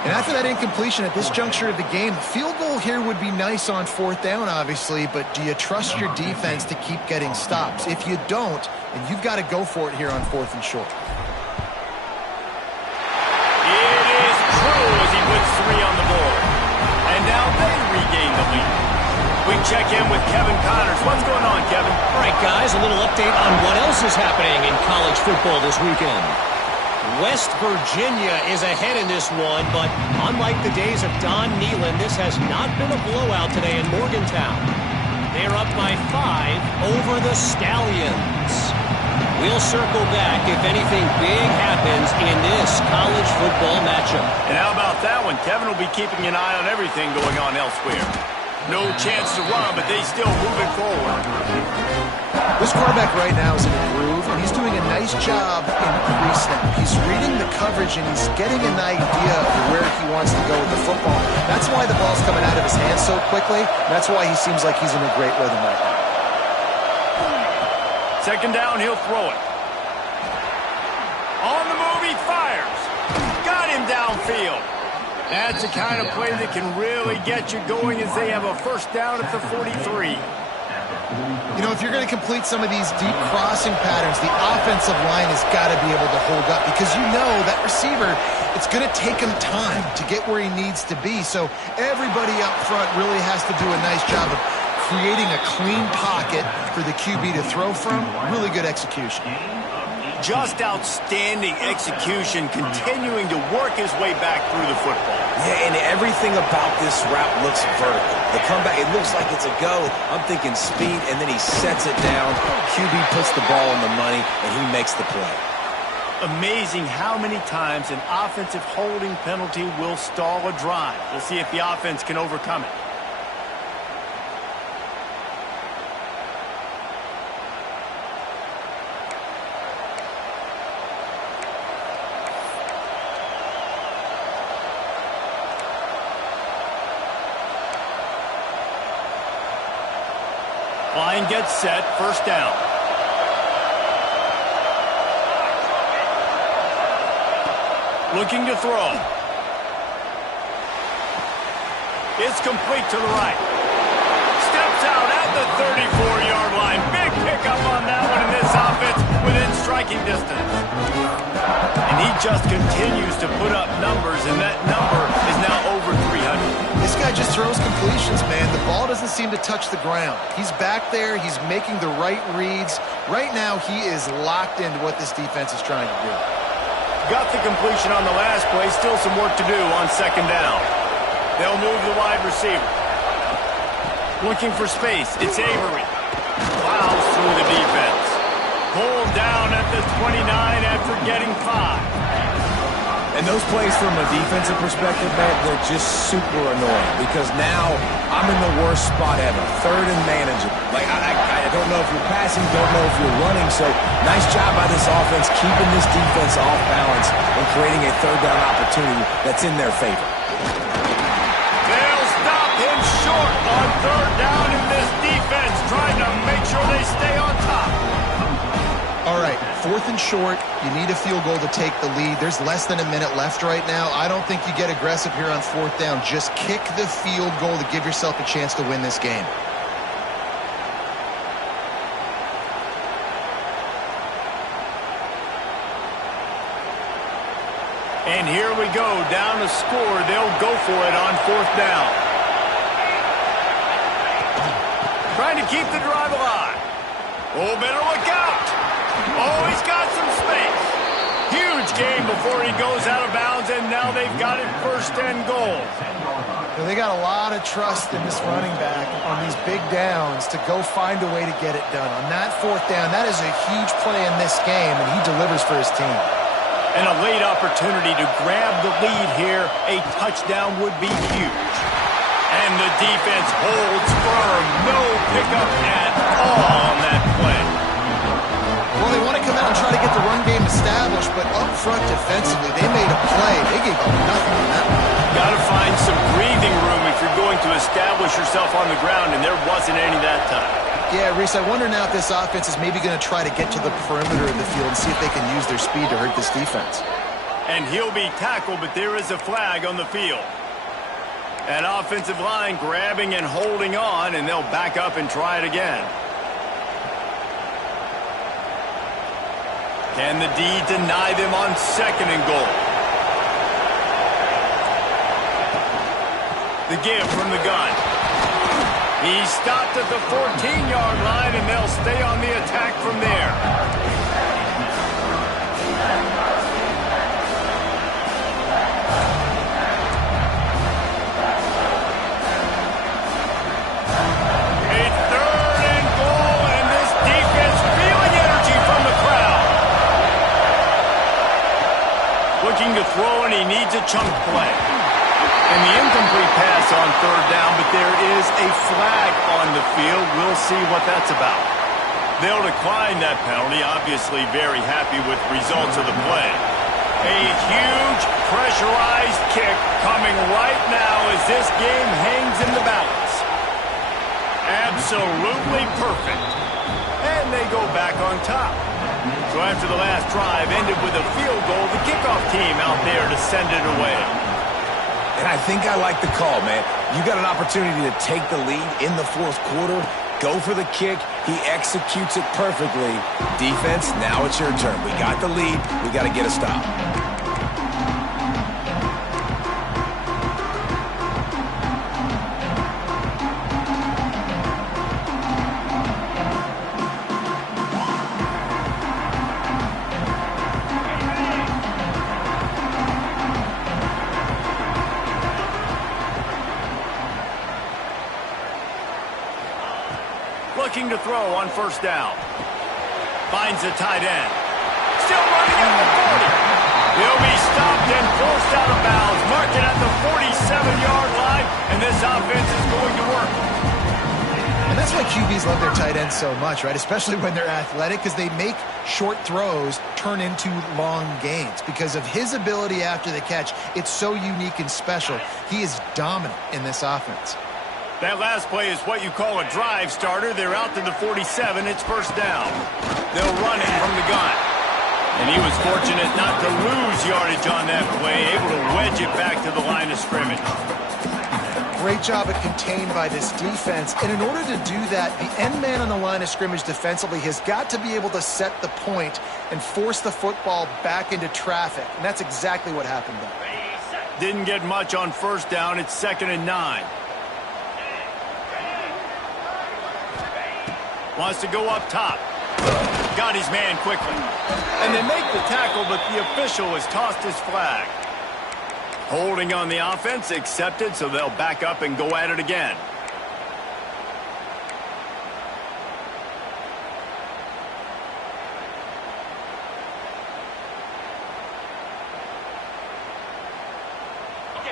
And after that incompletion at this juncture of the game, the field goal here would be nice on 4th down, obviously, but do you trust your defense to keep getting stops? If you don't, then you've got to go for it here on 4th and short. It is true as he puts 3 on the board. And now they regain the lead. We check in with Kevin Connors. What's going on, Kevin? All right, guys, a little update on what else is happening in college football this weekend. West Virginia is ahead in this one, but unlike the days of Don Nehlen, this has not been a blowout today in Morgantown. They're up by 5 over the Stallions. We'll circle back if anything big happens in this college football matchup. And how about that one? Kevin will be keeping an eye on everything going on elsewhere. No chance to run, but they still moving forward. This quarterback right now is in a groove, and he's doing a nice job in pre-snap. He's reading the coverage, and he's getting an idea of where he wants to go with the football. That's why the ball's coming out of his hands so quickly. That's why he seems like he's in a great rhythm right now. 2nd down, he'll throw it. On the move, he fires. Got him downfield. That's the kind of play that can really get you going as they have a first down at the 43. You know, if you're going to complete some of these deep crossing patterns, the offensive line has got to be able to hold up because you know that receiver, it's going to take him time to get where he needs to be. So everybody up front really has to do a nice job of creating a clean pocket for the QB to throw from. Really good execution. Just outstanding execution, continuing to work his way back through the football. Yeah, and everything about this route looks vertical. The comeback, it looks like it's a go. I'm thinking speed, and then he sets it down. QB puts the ball on the money, and he makes the play. Amazing how many times an offensive holding penalty will stall a drive. We'll see if the offense can overcome it. Line gets set, first down. Looking to throw. It's complete to the right. Steps out at the 34-yard line. Big pickup on that one in this offense within striking distance. And he just continues to put up numbers, and that number is now over 300. This guy just throws completions, man. The ball doesn't seem to touch the ground. He's back there. He's making the right reads. Right now, he is locked into what this defense is trying to do. Got the completion on the last play. Still some work to do on second down. They'll move the wide receiver. Looking for space. It's Avery. Plows through the defense. Pulled down at the 29 after getting 5. And those plays from a defensive perspective, man, they're just super annoying because now I'm in the worst spot ever. Third and manageable. Like, I don't know if you're passing, don't know if you're running. So nice job by this offense keeping this defense off balance and creating a third down opportunity that's in their favor. They'll stop him short on third down in this defense, trying to make sure they stay on top. All right, 4th and short. You need a field goal to take the lead. There's less than a minute left right now. I don't think you get aggressive here on 4th down. Just kick the field goal to give yourself a chance to win this game. And here we go, down to score. They'll go for it on 4th down. Trying to keep the drive alive. Oh, better look out. Oh, he's got some space. Huge game before he goes out of bounds, and now they've got it 1st and goal. Well, they got a lot of trust in this running back on these big downs to go find a way to get it done. On that 4th down, that is a huge play in this game, and he delivers for his team. And a late opportunity to grab the lead here. A touchdown would be huge. And the defense holds firm. No pickup at all on that play. Well, they want to come out and try to get the run game established, but up front defensively, they made a play. They gave up nothing on that one. Got to find some breathing room if you're going to establish yourself on the ground, and there wasn't any that time. Yeah, Reese, I wonder now if this offense is maybe going to try to get to the perimeter of the field and see if they can use their speed to hurt this defense. And he'll be tackled, but there is a flag on the field. That offensive line grabbing and holding on, and they'll back up and try it again. Can the D deny them on 2nd and goal? The give from the gun. He stopped at the 14-yard line, and they'll stay on the attack from there. A 3rd and goal, and this defense feeling energy from the crowd. Looking to throw, and he needs a chunk play. And the incomplete pass on 3rd down, but there is a flag on the field. We'll see what that's about. They'll decline that penalty, obviously very happy with results of the play. A huge pressurized kick coming right now as this game hangs in the balance. Absolutely perfect. And they go back on top. So after the last drive ended with a field goal, the kickoff team out there to send it away. And I think I like the call, man. You got an opportunity to take the lead in the 4th quarter. Go for the kick. He executes it perfectly. Defense, now it's your turn. We got the lead. We got to get a stop. Looking to throw on 1st down. Finds a tight end. Still running at the 40. He'll be stopped and forced out of bounds. Marked it at the 47-yard line, and this offense is going to work. And that's why QBs love their tight ends so much, right? Especially when they're athletic, because they make short throws turn into long gains. Because of his ability after the catch, it's so unique and special. He is dominant in this offense. That last play is what you call a drive starter. They're out to the 47. It's first down. They'll run it from the gun. And he was fortunate not to lose yardage on that play, able to wedge it back to the line of scrimmage. Great job at contained by this defense. And in order to do that, the end man on the line of scrimmage defensively has got to be able to set the point and force the football back into traffic. And that's exactly what happened there. Didn't get much on first down. It's 2nd and 9. Wants to go up top. Got his man quickly. And they make the tackle, but the official has tossed his flag. Holding on the offense, accepted, so they'll back up and go at it again.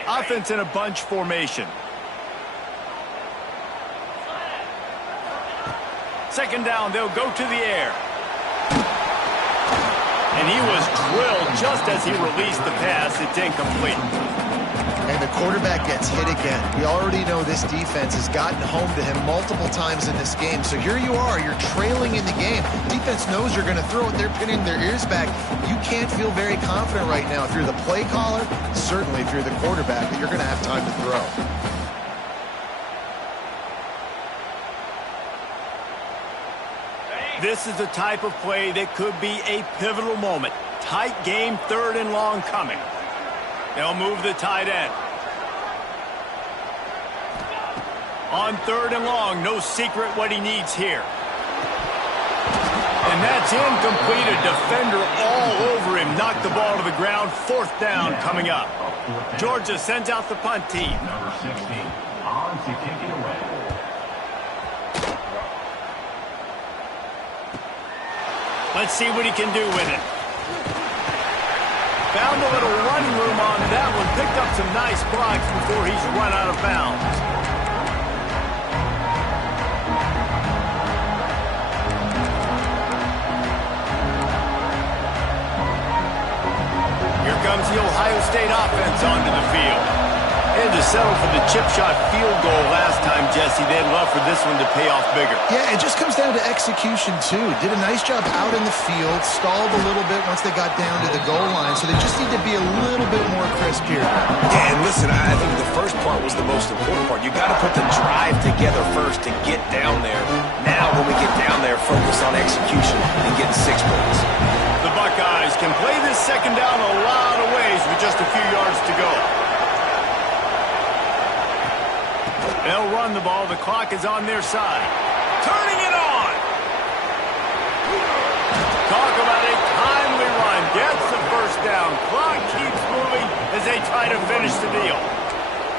Offense in a bunch formation. 2nd down, they'll go to the air. And he was drilled just as he released the pass. It's incomplete. And the quarterback gets hit again. We already know this defense has gotten home to him multiple times in this game. So here you are, you're trailing in the game. Defense knows you're going to throw it. They're pinning their ears back. You can't feel very confident right now. If you're the play caller, certainly if you're the quarterback, that you're going to have time to throw. This is the type of play that could be a pivotal moment. Tight game, 3rd and long coming. They'll move the tight end. On 3rd and long, no secret what he needs here. And that's incomplete. A defender all over him. Knocked the ball to the ground. 4th down coming up. Georgia sends out the punt team. Number 16 on to kick it away. Let's see what he can do with it. Found a little running room on that one. Picked up some nice blocks before he's run out of bounds. Here comes the Ohio State offense onto the field. Had to settle for the chip shot field goal last time, Jesse. They'd love for this one to pay off bigger. Yeah, it just comes down to execution, too. Did a nice job out in the field, stalled a little bit once they got down to the goal line, so they just need to be a little bit more crisp here. Yeah, and listen, I think the first part was the most important part. You got to put the drive together first to get down there. Now, when we get down there, focus on execution and getting 6 points. The Buckeyes can play this 2nd down a lot of ways with just a few yards to go. They'll run the ball. The clock is on their side. Turning it on. Talk about a timely run. Gets the first down. Clock keeps moving as they try to finish the deal.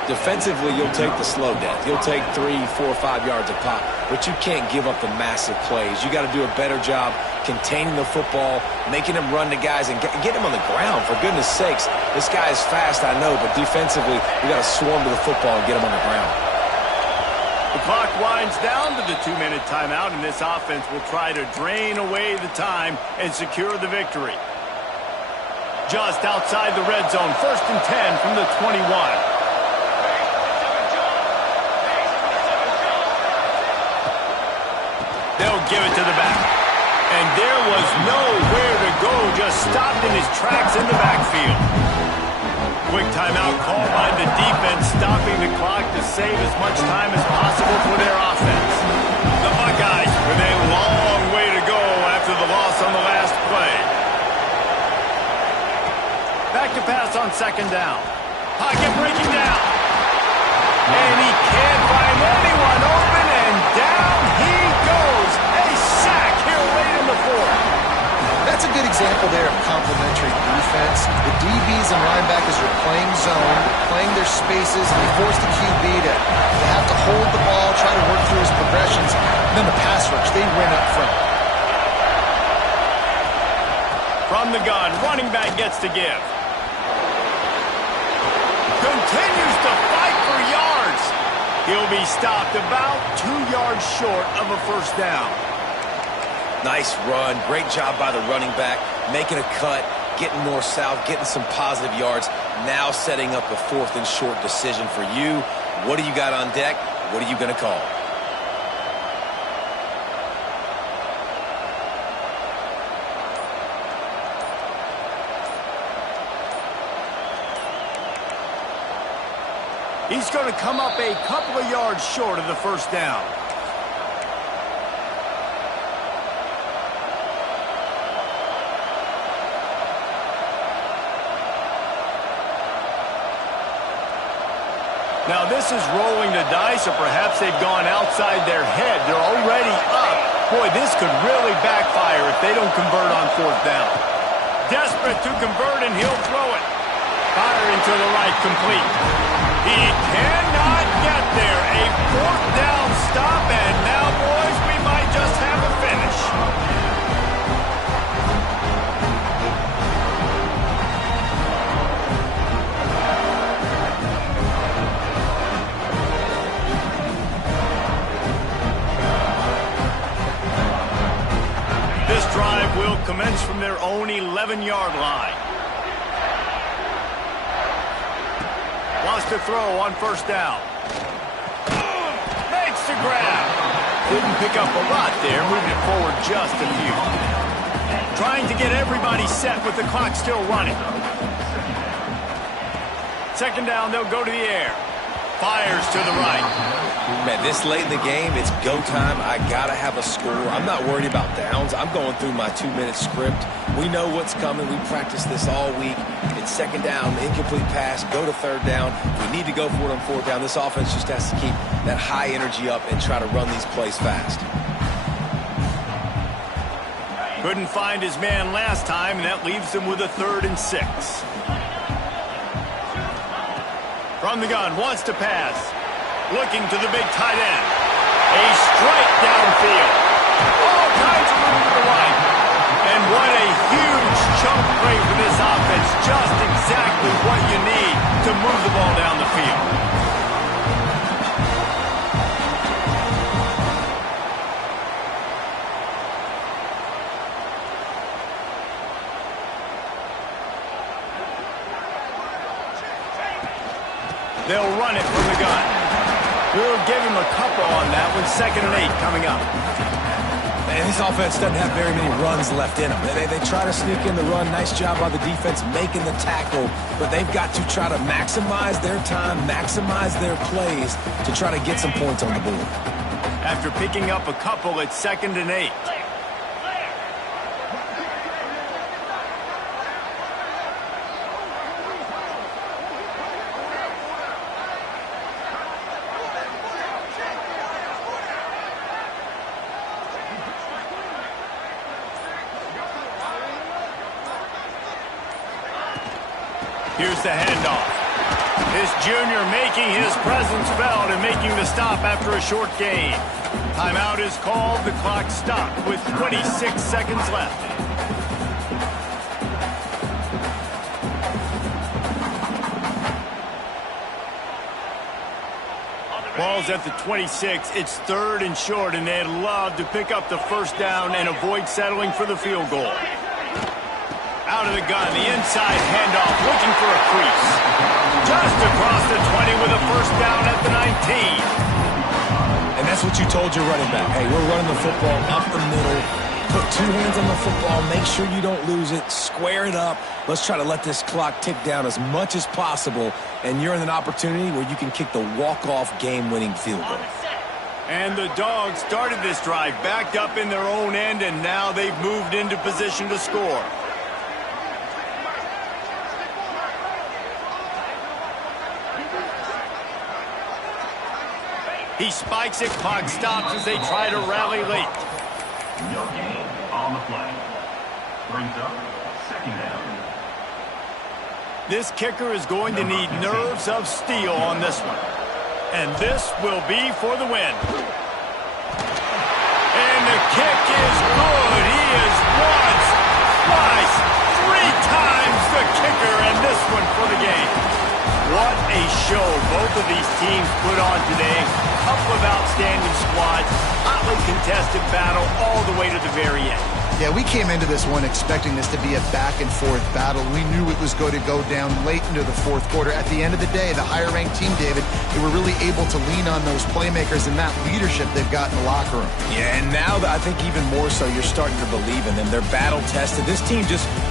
Defensively, you'll take the slow death. You'll take 3, 4, 5 yards a pop, but you can't give up the massive plays. You got to do a better job containing the football, making him run to guys, and get him on the ground. For goodness sakes, this guy is fast, I know, but defensively, you got to swarm to the football and get him on the ground. The clock winds down to the 2-minute timeout, and this offense will try to drain away the time and secure the victory. Just outside the red zone, 1st and 10 from the 21. They'll give it to the back. And there was nowhere to go, just stopped in his tracks in the backfield. Quick timeout call by the defense, stopping the clock to save as much time as possible for their offense. The Buckeyes with a long way to go after the loss on the last play. Back to pass on 2nd down. Pocket breaking down. And he can't find anyone open, and down he goes. A sack here late in the 4th. That's a good example there of complementary defense. The DBs and linebackers are playing zone, playing their spaces, and they force the QB to have to hold the ball, try to work through his progressions, and then the pass rush, they win up front. From the gun, running back gets to give. Continues to fight for yards. He'll be stopped about 2 yards short of a first down. Nice run. Great job by the running back, making a cut, getting north-south, getting some positive yards. Now setting up a 4th and short decision for you. What do you got on deck? What are you going to call? He's going to come up a couple of yards short of the first down. Now this is rolling the dice, or perhaps they've gone outside their head. They're already up. Boy, this could really backfire if they don't convert on fourth down. Desperate to convert, and he'll throw it. Firing to the right, complete. He cannot get there. A fourth down stop, and now, boys, we might just have a finish. This drive will commence from their own 11-yard line. Wants to throw on first down. Makes the grab. Didn't pick up a lot there, moving it forward just a few. Trying to get everybody set with the clock still running. Second down, they'll go to the air. Fires to the right. Man, this late in the game, it's go time. I got to have a score. I'm not worried about downs. I'm going through my 2-minute script. We know what's coming. We practiced this all week. It's second down, incomplete pass, go to third down. We need to go for it on fourth down. This offense just has to keep that high energy up and try to run these plays fast. Couldn't find his man last time, and that leaves him with a 3rd and 6. From the gun, wants to pass. Looking to the big tight end. A strike downfield. All kinds of room to the right. And what a huge chunk play for this offense. Just exactly what you need to move the ball down the field. They'll run it from the gun. We'll give him a couple on that one. 2nd and 8 coming up. Man, this offense doesn't have very many runs left in them. They try to sneak in the run. Nice job by the defense making the tackle. But they've got to try to maximize their time, maximize their plays to try to get some points on the board. After picking up a couple, it's 2nd and 8. Here's the handoff. This junior making his presence felt and making the stop after a short gain. Timeout is called. The clock stopped with 26 seconds left. Ball's at the 26. It's 3rd and short, and they'd love to pick up the first down and avoid settling for the field goal. Out of the gun, the inside handoff, looking for a crease. Just across the 20 with a first down at the 19. And that's what you told your running back. Hey, we're running the football up the middle. Put 2 hands on the football. Make sure you don't lose it. Square it up. Let's try to let this clock tick down as much as possible. And you're in an opportunity where you can kick the walk-off game-winning field goal. And the Dogs started this drive backed up in their own end, and now they've moved into position to score. He spikes it, clock stops as they try to rally late. No gain on the play. Brings up 2nd down. This kicker is going to need nerves of steel on this one. And this will be for the win. And the kick is good. He is once, twice, 3 times the kicker, and this one for the game. What a show both of these teams put on today. Couple of outstanding squads, hotly contested battle all the way to the very end. Yeah, we came into this one expecting this to be a back-and-forth battle. We knew it was going to go down late into the fourth quarter. At the end of the day, the higher-ranked team, David, they were really able to lean on those playmakers and that leadership they've got in the locker room. Yeah, and now I think even more so, you're starting to believe in them. They're battle-tested. This team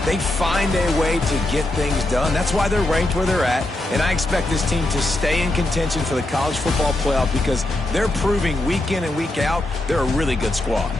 they find a way to get things done. That's why they're ranked where they're at, and I expect this team to stay in contention for the college football playoff because they're proving week in and week out they're a really good squad.